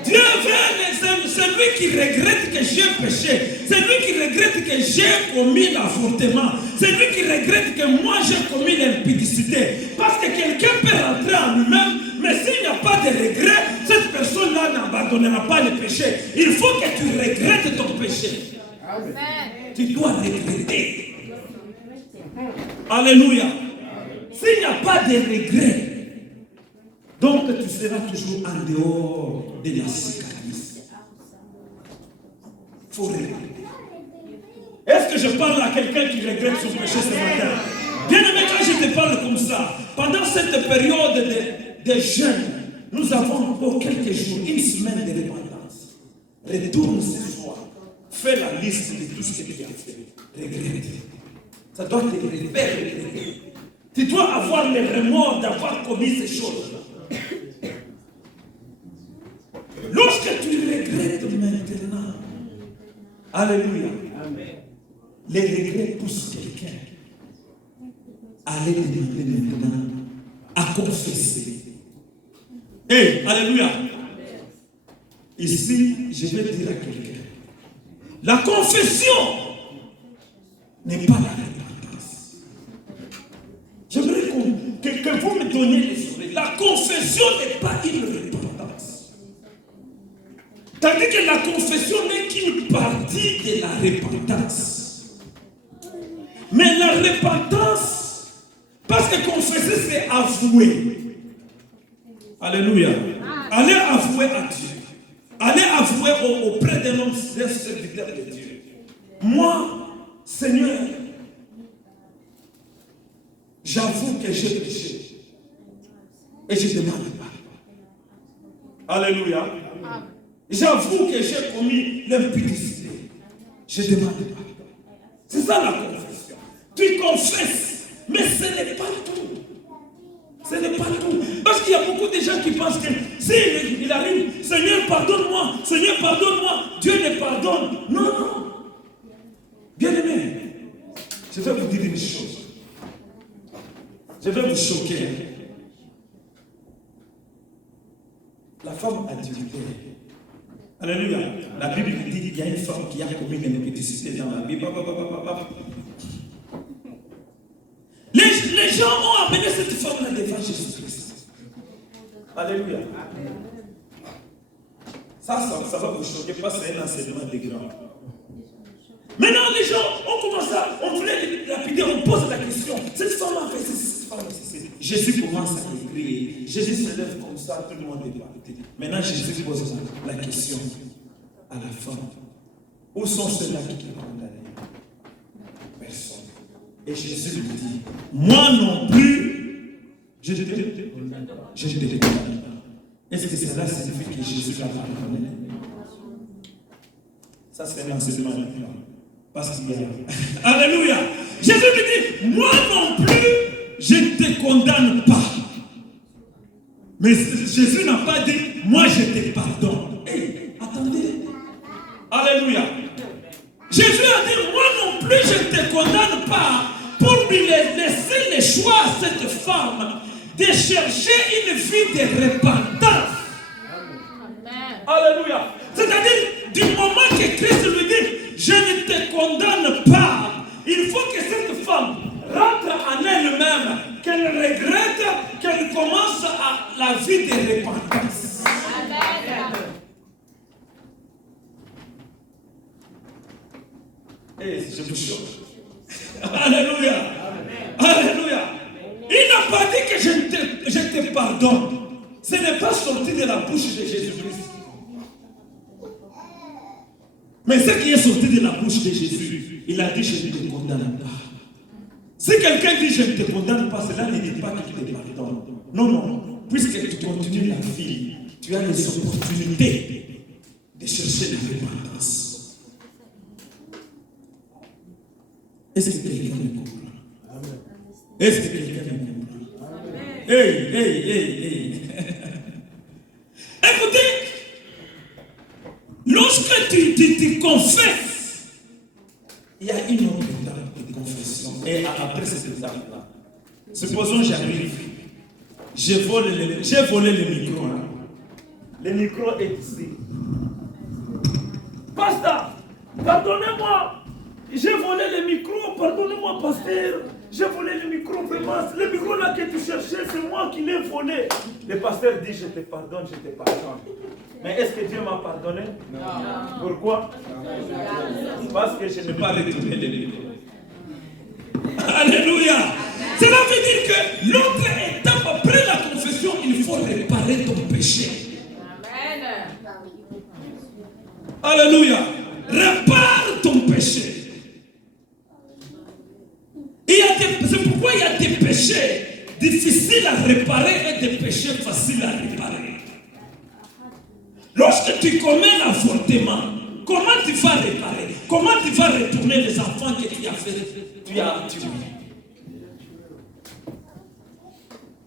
Dieu veut celui qui regrette que j'ai péché, celui qui regrette que j'ai commis l'avortement, celui qui regrette que moi j'ai commis l'impudicité. Parce que quelqu'un peut rentrer en lui-même, mais s'il n'y a pas de regret, cette personne-là n'abandonnera pas le péché. Il faut que tu regrettes ton péché. Amen. Tu dois regretter. Alléluia. S'il n'y a pas de regret, donc tu seras toujours en dehors de la cicatrice. Il faut regretter. Est-ce que je parle à quelqu'un qui regrette son péché ce matin? Bien aimé, quand je te parle comme ça, pendant cette période de jeûne, nous avons encore quelques jours, une semaine de repentance. Retourne ce soir. fais la liste de tout ce que tu as fait. Regrette. Ça doit te faire regretter. Tu dois avoir le remords d'avoir commis ces choses-là. Lorsque tu regrettes maintenant, alléluia, les regrets poussent quelqu'un à aller demander maintenant à confesser. Hey, alléluia. Ici, je vais dire à quelqu'un, la confession n'est pas la repentance. J'aimerais que vous me donniez les oreilles. La confession n'est pas une repentance. Tandis que la confession n'est qu'une partie de la repentance. Mais la repentance, parce que confesser, c'est avouer. Alléluia. Allez avouer à Dieu. Allez avouer auprès d'un homme, d'un serviteur de Dieu. Moi, Seigneur, j'avoue que j'ai péché. Et je demande pardon. Alléluia. J'avoue que j'ai commis l'impudicité. Je demande pardon. C'est ça la confession. Tu confesses, mais ce n'est pas tout. Ce n'est pas tout. Parce qu'il y a beaucoup de gens qui pensent que s'il arrive, Seigneur, pardonne-moi, Seigneur, pardonne-moi, Dieu ne pardonne. Non, non. Bien-aimé, je vais vous dire une chose. Je vais vous choquer. La femme adultère. Alléluia. La Bible dit qu'il y a une femme qui a commis l'impudicité dans la Bible. Les gens ont amené cette femme-là devant Jésus-Christ. Alléluia. Ça va vous choquer parce que c'est un enseignement de grand. Maintenant, les gens ont commencé à, on voulait lapider, on pose la question. Cette femme a fait ceci, cette femme a fait ceci. Jésus commence à crier. Jésus se lève comme ça, tout le monde est parti. Maintenant, Jésus pose la question à la femme. Où sont ceux-là qui l'ont condamné? Personne. Et Jésus lui dit, moi non plus, je te condamne pas. Est-ce que cela signifie que Jésus l'a pardonné? Ça, c'est un enseignement de Dieu. Parce qu'il y a... Alléluia. Jésus lui dit, moi non plus, je ne te condamne pas. Mais Jésus n'a pas dit, moi je te pardonne. Hey, attendez. Alléluia. Jésus a dit, moi non plus, je ne te condamne pas, pour lui laisser le choix à cette femme de chercher une vie de repentance. Amen. Alléluia. C'est-à-dire, du moment que Christ lui dit, je ne te condamne pas, il faut que cette femme rentre en elle-même, qu'elle regrette, qu'elle commence à la vie de repentance. Amen. Et je vous choque. Alléluia. Amen. Alléluia. Il n'a pas dit que je te pardonne. Ce n'est pas sorti de la bouche de Jésus-Christ. Mais ce qui est sorti de la bouche de Jésus, il a dit, je ne te condamne pas. Si quelqu'un dit, je ne te condamne pas, cela ne dit pas qu'il te pardonne. Non, non. Puisque tu continues la vie, tu as les opportunités de chercher la repentance. Est-ce que quelqu'un me comprend? Est-ce que quelqu'un me comprend? Hey. Écoutez, lorsque tu confesses, il y a une autre étape de confession. Et après cette étape-là, supposons j'arrive, j'ai volé le micro. Hein. Le micro est ici. Pasteur, pardonnez-moi. J'ai volé le micro, pardonnez-moi, pasteur. J'ai volé le micro, vraiment. Le micro là que tu cherchais, c'est moi qui l'ai volé. Le pasteur dit, je te pardonne, je te pardonne. Mais est-ce que Dieu m'a pardonné? Non. Pourquoi? Parce que je n'ai pas retourné le micro. Alléluia. Cela veut dire que l'autre étape après la confession, il faut réparer ton péché. Amen. Alléluia. Répare ton péché. C'est pourquoi il y a des péchés difficiles à réparer et des péchés faciles à réparer. Lorsque tu commets l'avortement, comment tu vas réparer? Comment tu vas retourner les enfants que tu as tués?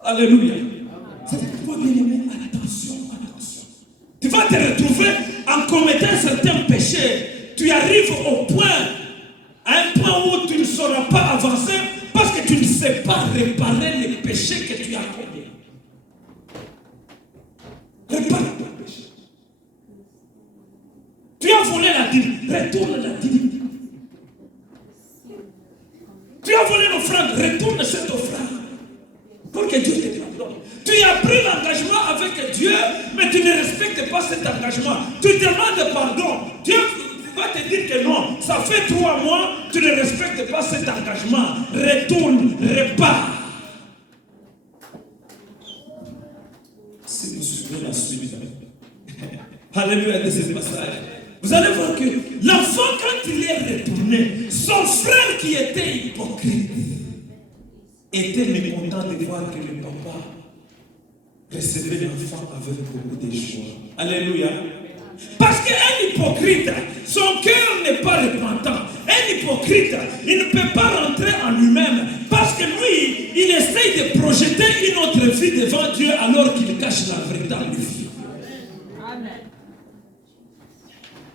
Alléluia. C'est pourquoi, bien aimé, attention. Tu vas te retrouver en commettant certains péchés. Tu arrives à un point où tu ne sauras pas avancer parce que tu ne sais pas réparer les péchés que tu as commis. Répare ton péché. Tu as volé la dîme, retourne la dîme. Tu as volé l'offrande, retourne cette offrande. Pour que Dieu te pardonne. Tu as pris l'engagement avec Dieu, mais tu ne respectes pas cet engagement. Tu demandes pardon. Dieu va te dire que non, ça fait 3 mois, tu ne respectes pas cet engagement. Retourne, répare. Si vous suivez la suite, alléluia de ce passage, vous allez voir que l'enfant, quand il est retourné, son frère qui était hypocrite, était mécontent de voir que le papa recevait l'enfant avec beaucoup de joie. Alléluia. Parce qu'un hypocrite, son cœur n'est pas repentant. Un hypocrite, il ne peut pas rentrer en lui-même. Parce que lui, il essaye de projeter une autre vie devant Dieu alors qu'il cache la véritable vie. Amen.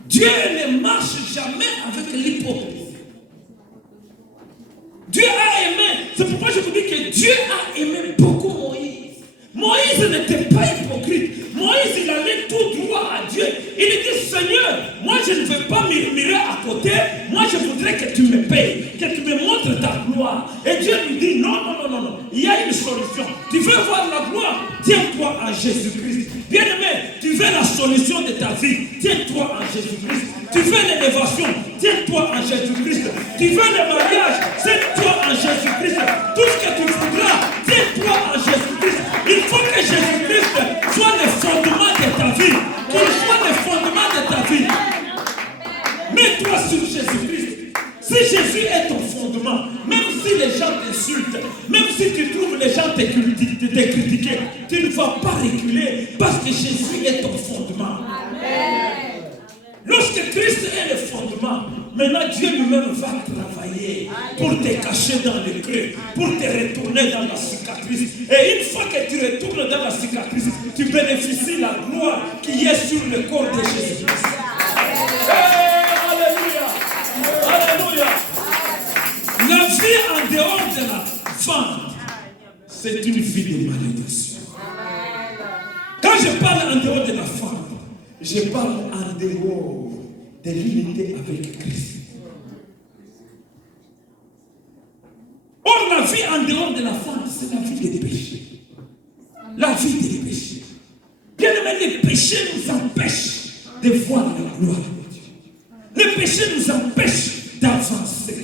Dieu ne marche jamais avec l'hypocrisie. Dieu a aimé. C'est pourquoi je vous dis que Dieu a aimé beaucoup Moïse. Moïse n'était pas hypocrite. Moïse, il allait tout droit à Dieu. Il dit, Seigneur, moi je ne veux pas murmurer à côté. Moi je voudrais que tu me payes, que tu me montres ta gloire. Et Dieu lui dit, non. Il y a une solution. Tu veux voir la gloire? Tiens-toi en Jésus-Christ. Bien-aimé, tu veux la solution de ta vie? Tiens-toi en Jésus-Christ. Tu veux l'élévation? Tiens-toi en Jésus-Christ. Tu veux le mariage? Tiens-toi en Jésus-Christ. Tout ce que tu voudras, tiens-toi en Jésus-Christ. Il faut que Jésus-Christ soit le fondement de ta vie. Qu'il soit le fondement de ta vie. Mets-toi sur Jésus-Christ. Si Jésus est ton fondement, même si les gens t'insultent, même si tu trouves les gens te critiquer, tu ne vas pas reculer parce que Jésus est ton fondement. Amen. Lorsque Christ est le fondement, maintenant Dieu lui-même va travailler pour te cacher dans le creux, pour te retourner dans la cicatrice. Et une fois que tu retournes dans la cicatrice, tu bénéficies de la gloire qui est sur le corps de Jésus-Christ. Alléluia! Alléluia! La vie en dehors de la fente, c'est une vie de malédiction. Quand je parle en dehors de la fente, je parle en dehors de l'unité avec Christ. Or, la vie en dehors de la fente, c'est la vie des péchés. La vie des péchés. Bien aimé, les péchés nous empêchent de voir la gloire de Dieu. Les péchés nous empêchent d'avancer.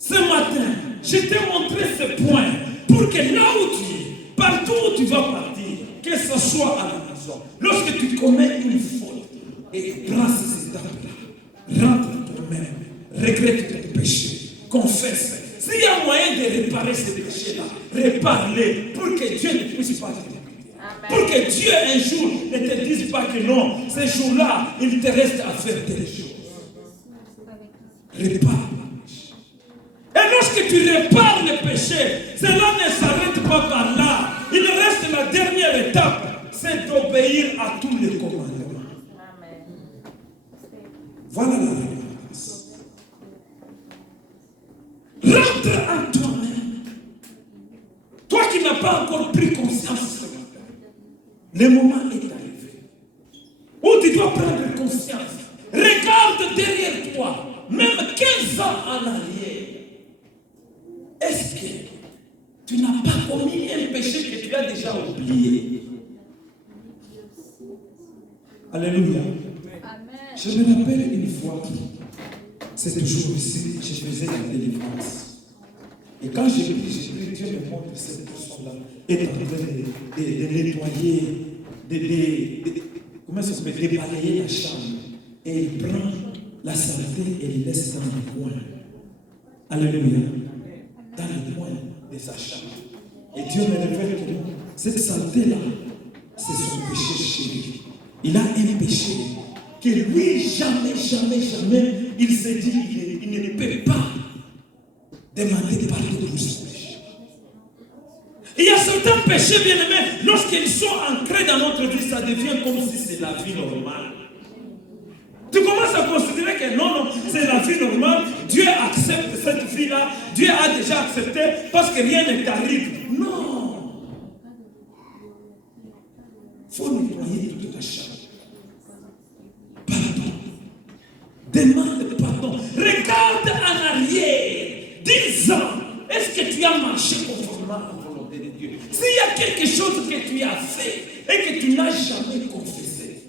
Ce matin, je t'ai montré ce point pour que là où tu es, partout où tu vas partir, que ce soit à la maison, lorsque tu commets une faute, et prends ces étapes-là, rentre en toi-même, regrette tes péchés, confesse. S'il y a moyen de réparer ces péchés-là, répare-les pour que Dieu ne puisse pas te dépiter. Pour que Dieu un jour ne te dise pas que non, ces jours-là, il te reste à faire telle chose. Répare. Et lorsque tu répares les péchés, cela ne s'arrête pas par là. Il reste la dernière étape, c'est d'obéir à tous les commandements. Voilà la réponse. Rentre en toi-même. Toi qui n'as pas encore pris conscience, le moment est arrivé où tu dois prendre conscience. Regarde derrière toi, même 15 ans en arrière. Est-ce que tu n'as pas commis un péché que tu as déjà oublié? Alléluia. Amen. Je me rappelle une fois, c'est toujours ici, je faisais la délivrance. Et quand j'ai pris, Dieu me montre cette personne-là est en train de nettoyer, comment ça s'appelle, de balayer la chambre. Et il prend la saleté et il laisse dans le coin. Alléluia. Dans le coin de sa chambre. Et Dieu me révèle que cette saleté-là, c'est son péché chez lui. Il a un péché que lui, jamais, il s'est dit, il ne peut pas demander pardon pour ses péchés. Il y a certains péchés, bien aimés, lorsqu'ils sont ancrés dans notre vie, ça devient comme si c'est la vie normale. Tu commences à considérer que non, c'est la vie normale, Dieu accepte cette vie-là, Dieu a déjà accepté parce que rien ne t'arrive. Non! Il faut nettoyer toute ta charge. Pardon. Demande pardon. Regarde en arrière. 10 ans. Est-ce que tu as marché conformément à la volonté de Dieu? S'il y a quelque chose que tu as fait et que tu n'as jamais confessé,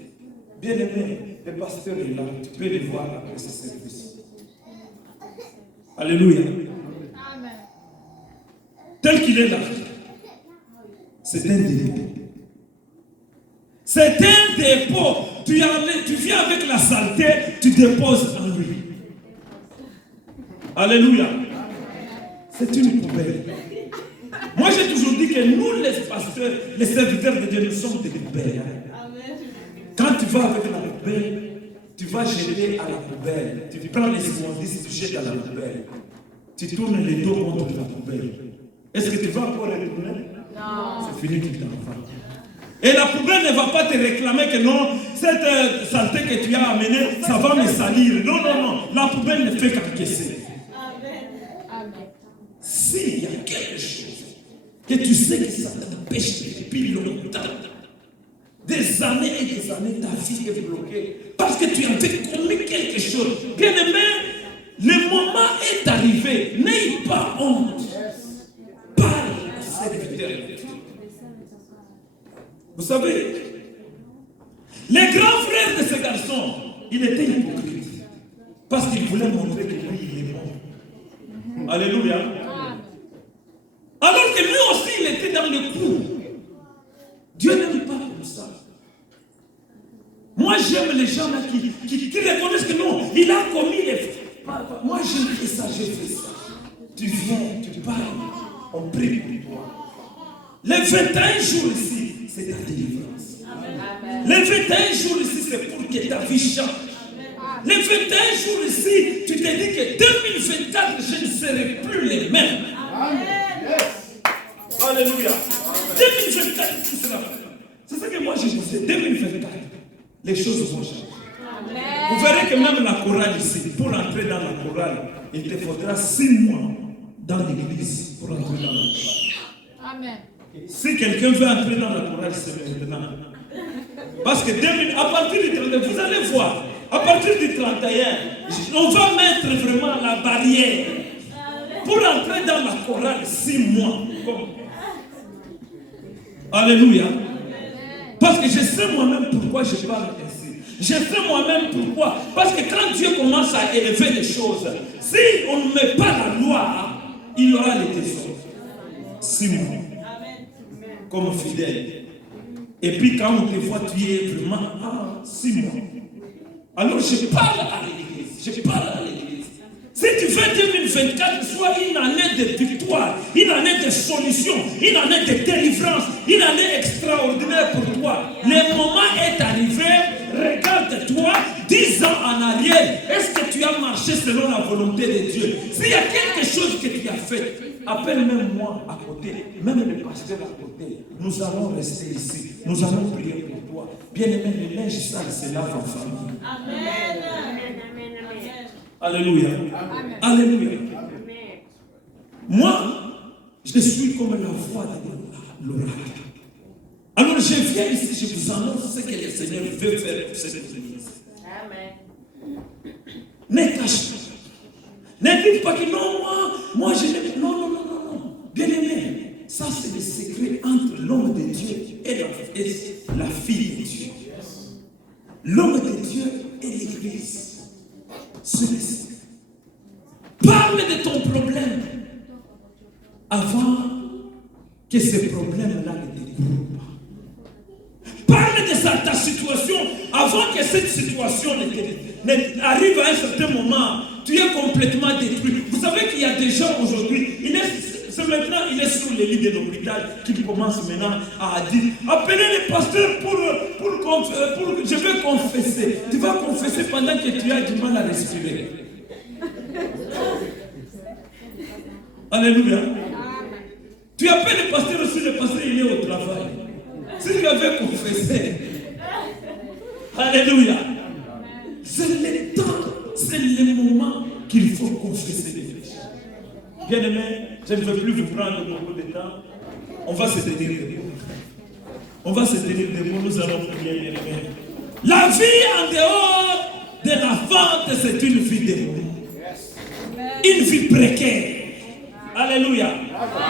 bien aimé, le pasteur est là. Tu peux le voir après ce service. Alléluia. Amen. Tel qu'il est là, c'est un dépôt. C'est un dépôt. Tu viens avec la saleté, tu déposes en lui. Alléluia. C'est une poubelle. Moi, j'ai toujours dit que nous, les pasteurs, les serviteurs de Dieu, nous sommes des poubelles. Quand tu vas avec la poubelle, tu vas jeter à la poubelle. Tu prends les immondices, tu jettes à la poubelle. Tu tournes les dos contre la poubelle. Est-ce que tu vas encore retourner? Non. C'est fini, tu t'en vas. Et la poubelle ne va pas te réclamer que non, cette saleté que tu as amenée, ça va me salir. Non. La poubelle ne fait qu'encaisser. Amen. S'il y a quelque chose que tu sais que ça t'empêche depuis longtemps, des années et des années, ta vie est bloquée parce que tu avais commis quelque chose. Bien aimé, le moment est arrivé. N'ayez pas honte. Parle à serviteur de Dieu. Vous savez, les grands frères de ce garçon, il était hypocrite parce qu'il voulait montrer que lui, il est bon. Alléluia. Alors que lui aussi, il était dans le coup. Dieu n'aime pas comme ça. Moi, j'aime les gens là qui reconnaissent que non, il a commis les faits. Moi, j'ai fait ça, j'ai fait ça. Tu viens, tu parles, on prie pour toi. Les 21 jours ici, c'est ta délivrance. Amen. Les 21 jours ici, c'est pour que ta vie change. Les 21 jours ici, tu te dis que 2024, je ne serai plus les mêmes. Amen. Alléluia. 2024, tout cela. C'est ça que moi je disais. 2024, les choses vont changer. Amen. Vous verrez que même la chorale ici, pour entrer dans la chorale, il te faudra 6 mois dans l'église pour entrer dans la chorale. Amen. Si quelqu'un veut entrer dans la chorale, c'est maintenant. Parce que à partir du 31, vous allez voir, à partir du 31, on va mettre vraiment la barrière pour entrer dans la chorale 6 mois. Alléluia. Parce que je sais moi-même pourquoi je parle ainsi. Je sais moi-même pourquoi. Parce que quand Dieu commence à élever les choses, si on ne met pas la loi, il y aura les défauts. 6 mois. Comme fidèle. Et puis quand on te voit, tu es vraiment 6 mois. Alors je parle à l'église. Je parle à l'église. Si tu veux 2024 soit une année de victoire, une année de solution, une année de délivrance, une année extraordinaire pour toi. Le moment est arrivé, regarde-toi, 10 ans en arrière, est-ce que tu as marché selon la volonté de Dieu? S'il y a quelque chose que tu as fait, appelle même moi à côté, même le pasteur à côté. Nous allons rester ici, nous allons prier pour toi. Bien aimé, le linge sale, c'est là en famille. Amen. Alléluia. Amen. Alléluia. Moi, je suis comme la voix de l'oracle. Alors je viens ici, je vous annonce ce que le Seigneur veut faire pour cette église. Amen. Ne cache pas. Ne dites pas que non, moi je n'ai... Non. Bien aimé, ça c'est le secret entre l'homme de Dieu et la fille de Dieu. L'homme de Dieu et l'église. Parle de ton problème avant que ces problèmes-là ne te découvrent. Parle de ta situation avant que cette situation arrive à un certain moment. Tu es complètement détruit. Vous savez qu'il y a des gens aujourd'hui, C'est maintenant, il est sur les lits de l'hôpital qu'il commence maintenant à dire, appelez les pasteurs pour je veux confesser. Tu vas confesser pendant que tu as du mal à respirer. Alléluia. Tu appelles le pasteur aussi, le pasteur il est au travail. Si tu avais confessé, alléluia. C'est le temps, c'est le moment qu'il faut confesser les péchés. Bien aimé, je ne veux plus vous prendre beaucoup de temps. On va se tenir debout. On va se tenir debout, nous allons prier, bien aimé. La vie en dehors de la vente, c'est une vie démoniaque. Une vie précaire. Alléluia.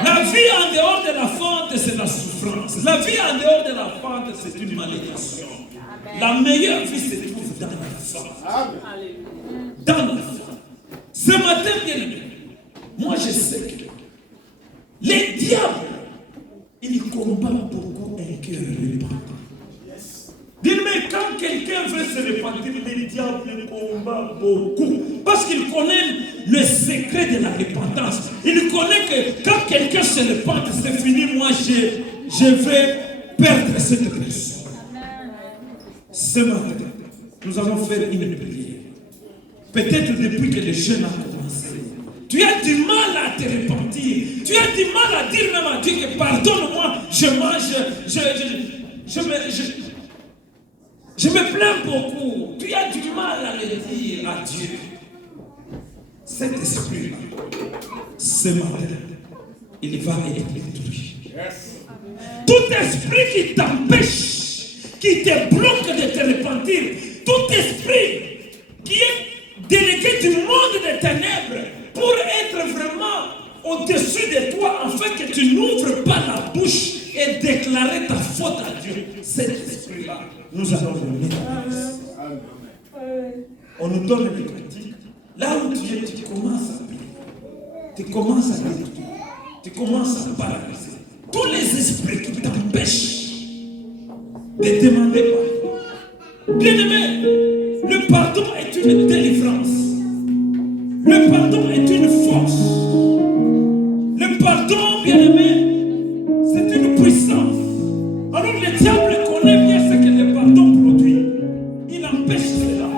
La vie en dehors de la vente, c'est la souffrance. La vie en dehors de la vente, c'est une malédiction. La meilleure vie se trouve dans la vente. Dans la vente. Ce matin, bien aimé, moi je sais que les diables, ils combattent beaucoup un cœur repentant. Dis-moi, quand quelqu'un veut se repentir, les diables combattent beaucoup. Parce qu'il connaît le secret de la repentance. Il connaît que quand quelqu'un se repente, c'est fini, moi je vais perdre cette personne. Ce matin, nous allons faire une prière. Peut-être depuis que le jeûne a commencé, tu as du mal à te repentir. Tu as du mal à dire même à Dieu que pardonne-moi, je me plains beaucoup. Tu as du mal à le dire à Dieu. Cet esprit-là, ce matin, il va être détruit. Tout esprit qui t'empêche, qui te bloque de te repentir, tout esprit qui est délégué du monde des ténèbres pour être vraiment au-dessus de toi, afin que tu n'ouvres pas la bouche et déclarer ta faute à Dieu. Cet esprit-là, nous allons le mettre en place. On nous donne le cantique. Là où tu es, tu commences à prier. Tu commences à détruire. Tu commences à paralyser. Tous les esprits qui t'empêchent de demander pardon. Bien-aimé, le pardon est une délivrance. Le pardon est une force. Le pardon, bien-aimé, c'est une puissance. Alors le diable connaît bien ce que le pardon produit. Il empêche cela.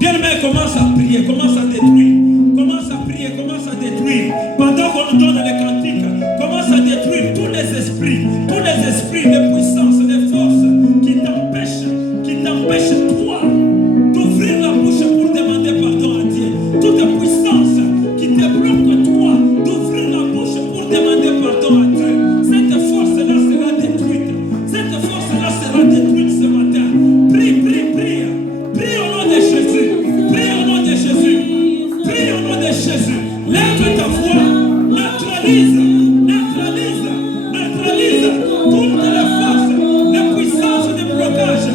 Bien-aimé, commence à prier, commence à détruire. Commence à prier, commence à détruire. Pendant qu'on nous donne les cantiques, commence à détruire tous les esprits, les puissances, les forces qui t'empêchent toi d'ouvrir la bouche pour demander pardon à Dieu. Toute puissance qui te bloque toi d'ouvrir la bouche pour demander pardon à Dieu. Cette force-là sera détruite. Cette force-là sera détruite ce matin. Prie, prie, prie. Prie au nom de Jésus. Prie au nom de Jésus. Prie au nom de Jésus. Lève ta voix. Neutralise toutes les forces, les puissances de blocage,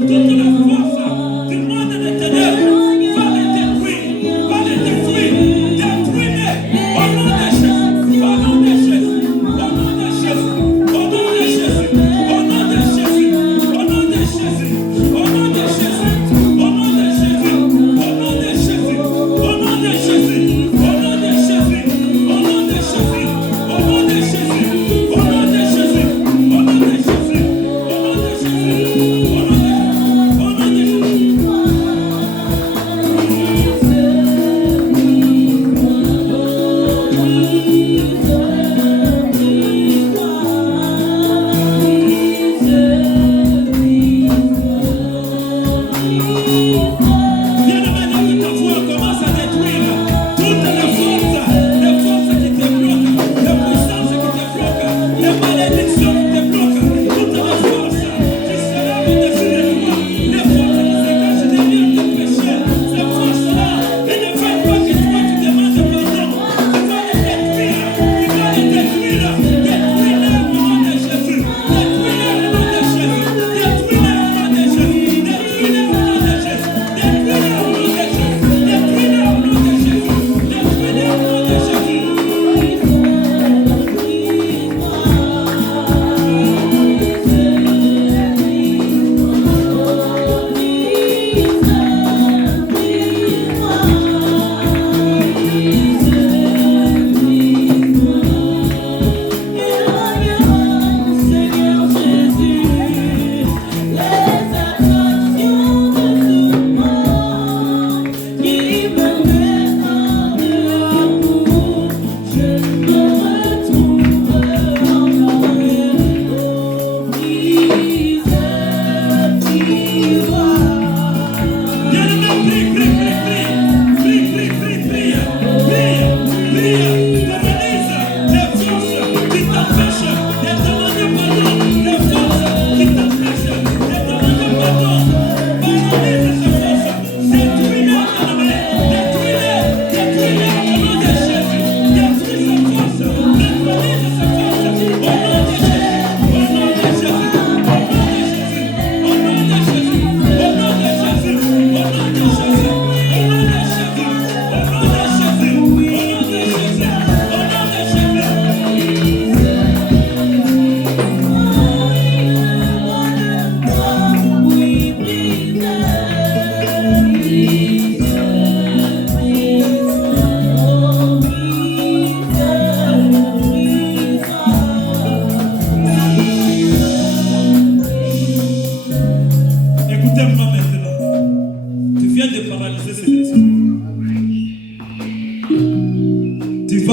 toutes les forces du monde des ténèbres. Va les détruire, détruis-les au nom de Jésus, au nom de Jésus, au nom de Jésus, au nom de Jésus, au nom de Jésus, au nom de Jésus, au nom de Jésus, au nom de Jésus, au nom de Jésus, au nom de Jésus, au nom de Jésus, au nom de Jésus.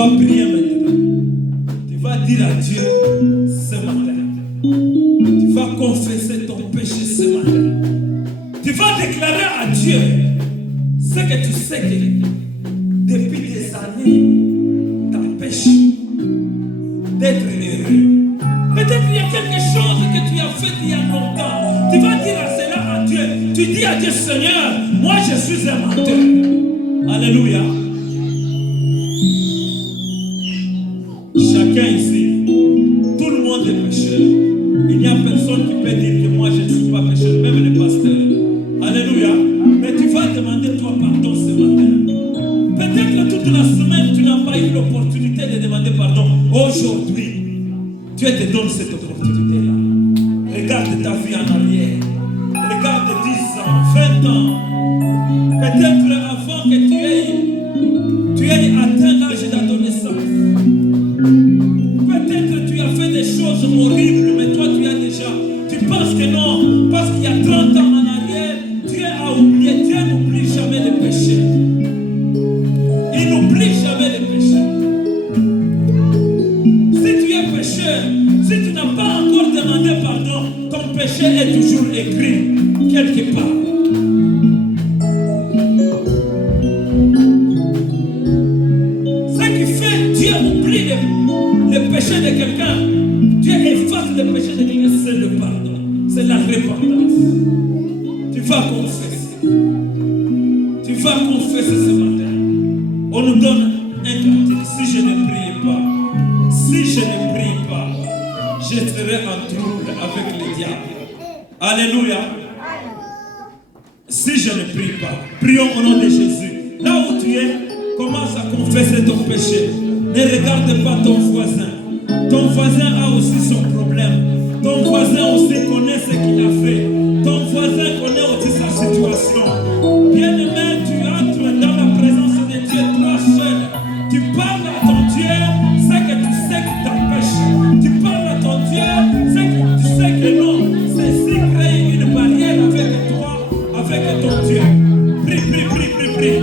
vas prier maintenant. Tu vas dire à Dieu ce matin. Tu vas confesser ton péché ce matin. Tu vas déclarer à Dieu ce que tu sais que depuis des années t'empêche d'être heureux. Peut-être il y a quelque chose que tu as fait il y a longtemps. Tu vas dire à cela à Dieu. Tu dis à Dieu, Seigneur, moi je suis un menteur. Alléluia. Chacun ici, tout le monde est pécheur. Il n'y a personne qui peut dire que moi je ne suis pas pécheur, même les pasteurs. Alléluia. Mais tu vas demander toi pardon ce matin. Peut-être que toute la semaine tu n'as pas eu l'opportunité de demander pardon. Aujourd'hui, Dieu te donne cette opportunité-là. Regarde ta vie en arrière. Regarde 10 ans, 20 ans. Peut-être avant que tu aies atteint l'âge d'adolescence. Peut-être tu as fait des choses horribles, mais toi tu penses que non, parce qu'il y a 30 ans en arrière, Dieu a oublié. Dieu n'oublie jamais les péchés. Il n'oublie jamais les péchés. Si tu es pécheur, si tu n'as pas encore demandé pardon, ton péché est toujours écrit quelque part. Ce qui fait Dieu oublie les péchés de quelqu'un, Dieu efface les péchés de quelqu'un, c'est le pardon, c'est la repentance. Tu vas confesser. Tu vas confesser ce matin. On nous donne un cantique. Si je ne prie pas, si je ne prie pas, je serai en trouble avec le diable. Alléluia. Si je ne prie pas, prions au nom de Jésus. Là où tu es, commence à confesser ton péché. Ne regarde pas ton voisin. Ton voisin a aussi son problème. Ton voisin aussi connaît ce qu'il a fait. Ton voisin connaît aussi sa situation. Bien-aimé, tu entres dans la présence de Dieu, toi seul. Tu parles à ton Dieu, ce que tu sais qui t'empêche. Tu parles à ton Dieu, ce que tu sais que non. Ceci crée une barrière avec toi, avec ton Dieu. Prie, prie, prie, prie, prie.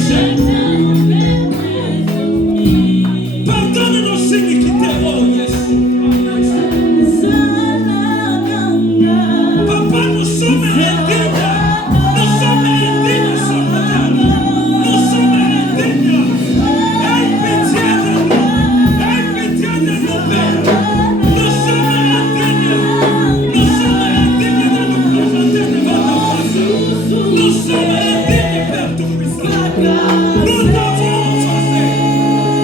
péchés. Pardonne nos iniquités, oh yes. Papa, nous sommes indignes. Nous sommes indignes ce matin. Nous sommes indignes. Aie pitié de nous. Aie pitié de nous, Père. Nous sommes indignes. Nous sommes indignes de nous présenter devant ta face. Nous sommes indignes, Père Tout-Puissant. Nous t'avons offensé.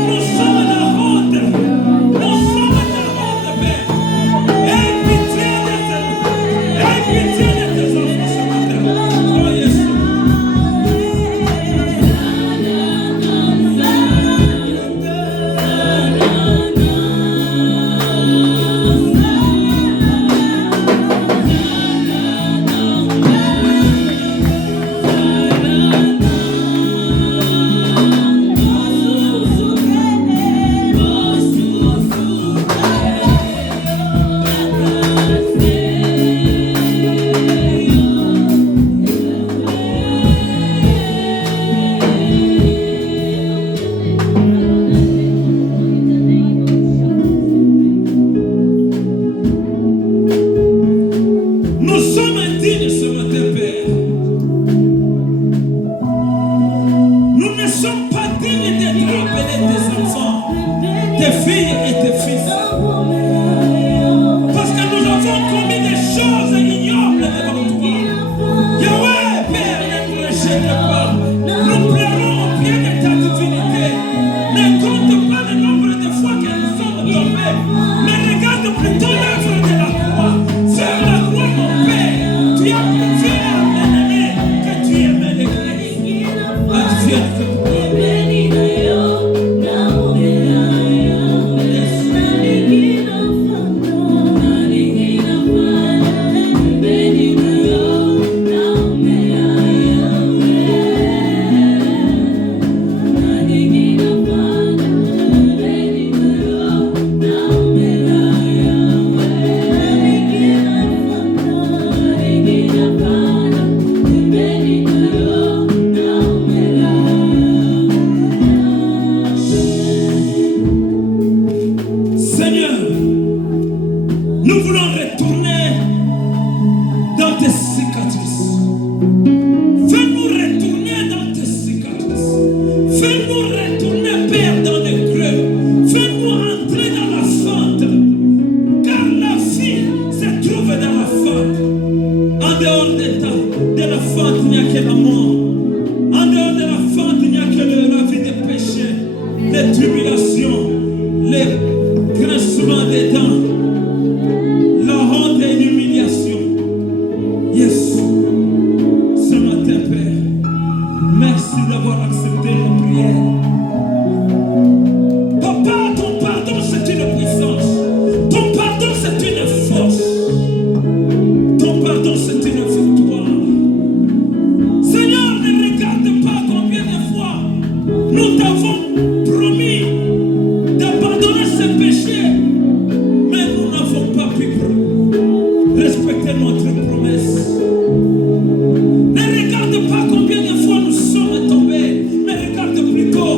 Nous sommes la honte. Nous sommes la honte, Père. Aie pitié de nous. Aie pitié de tes enfants ce matin. Oh yes. Nous sommes indignes ce matin, Père. Nous ne sommes pas dignes d'être appelés tes enfants, tes filles et tes fils. Parce que nous avons commis des choses ignobles devant toi. Yahweh, Père, ne nous rejette pas. Nous pleurons au pied de ta divinité. Ne compte pas le nombre de fois que nous sommes tombés, mais regarde plutôt l'œuvre de la croix. Sur la croix, mon Père, tu as préféré à l'ennemi que tu aimais l'Église. Adieu, Seigneur, nous voulons retourner dans tes cicatrices. Fais-nous retourner dans tes cicatrices. Fais-nous retourner, Père, dans les creux. Fais-nous entrer dans la fente. Car la vie se trouve dans la fente. En dehors de la fente, il n'y a que la mort. En dehors de la fente, il n'y a que la vie des péchés, les tribulations, les grincements des dents, la honte et l'humiliation. Yes. Ce matin, Père, merci d'avoir accepté nos prières. Papa, ton pardon, c'est une puissance. Ton pardon, c'est une force. Ton pardon, c'est une victoire. Seigneur, ne regarde pas combien de fois nous t'avons promis d'abandonner ce péché, mais nous n'avons pas pu respecter notre promesse. Ne regarde pas combien de fois nous sommes tombés, mais regarde plutôt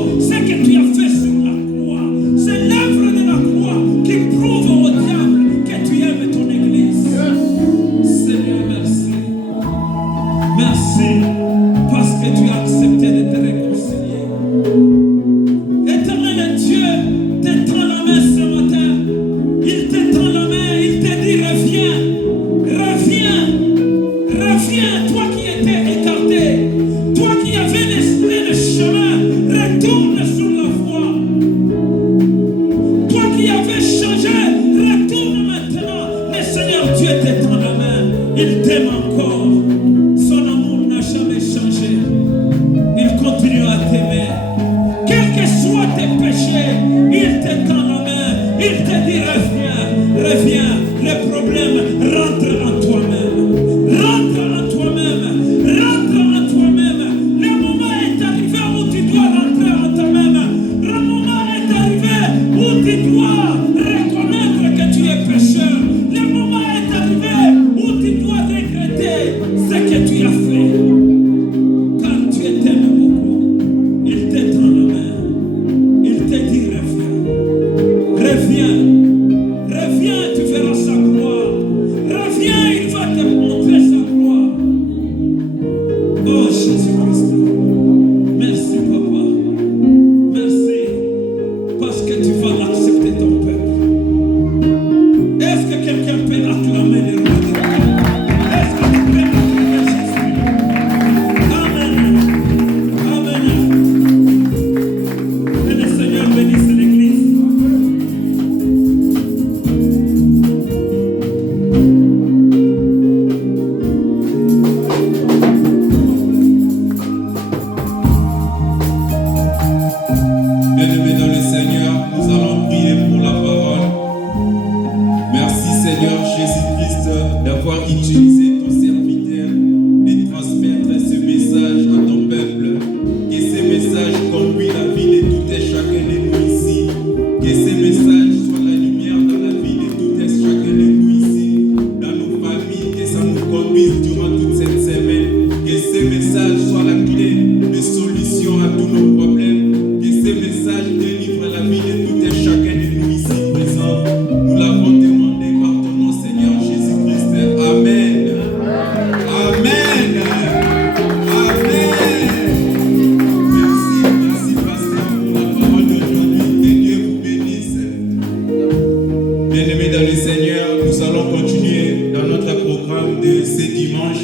Seigneur, nous allons continuer dans notre programme de ce dimanche.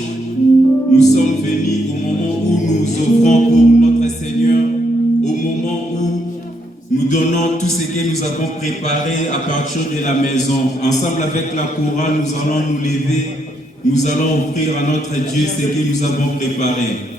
Nous sommes venus au moment où nous offrons pour notre Seigneur, au moment où nous donnons tout ce que nous avons préparé à partir de la maison. Ensemble avec la chorale, nous allons nous lever, nous allons offrir à notre Dieu ce que nous avons préparé.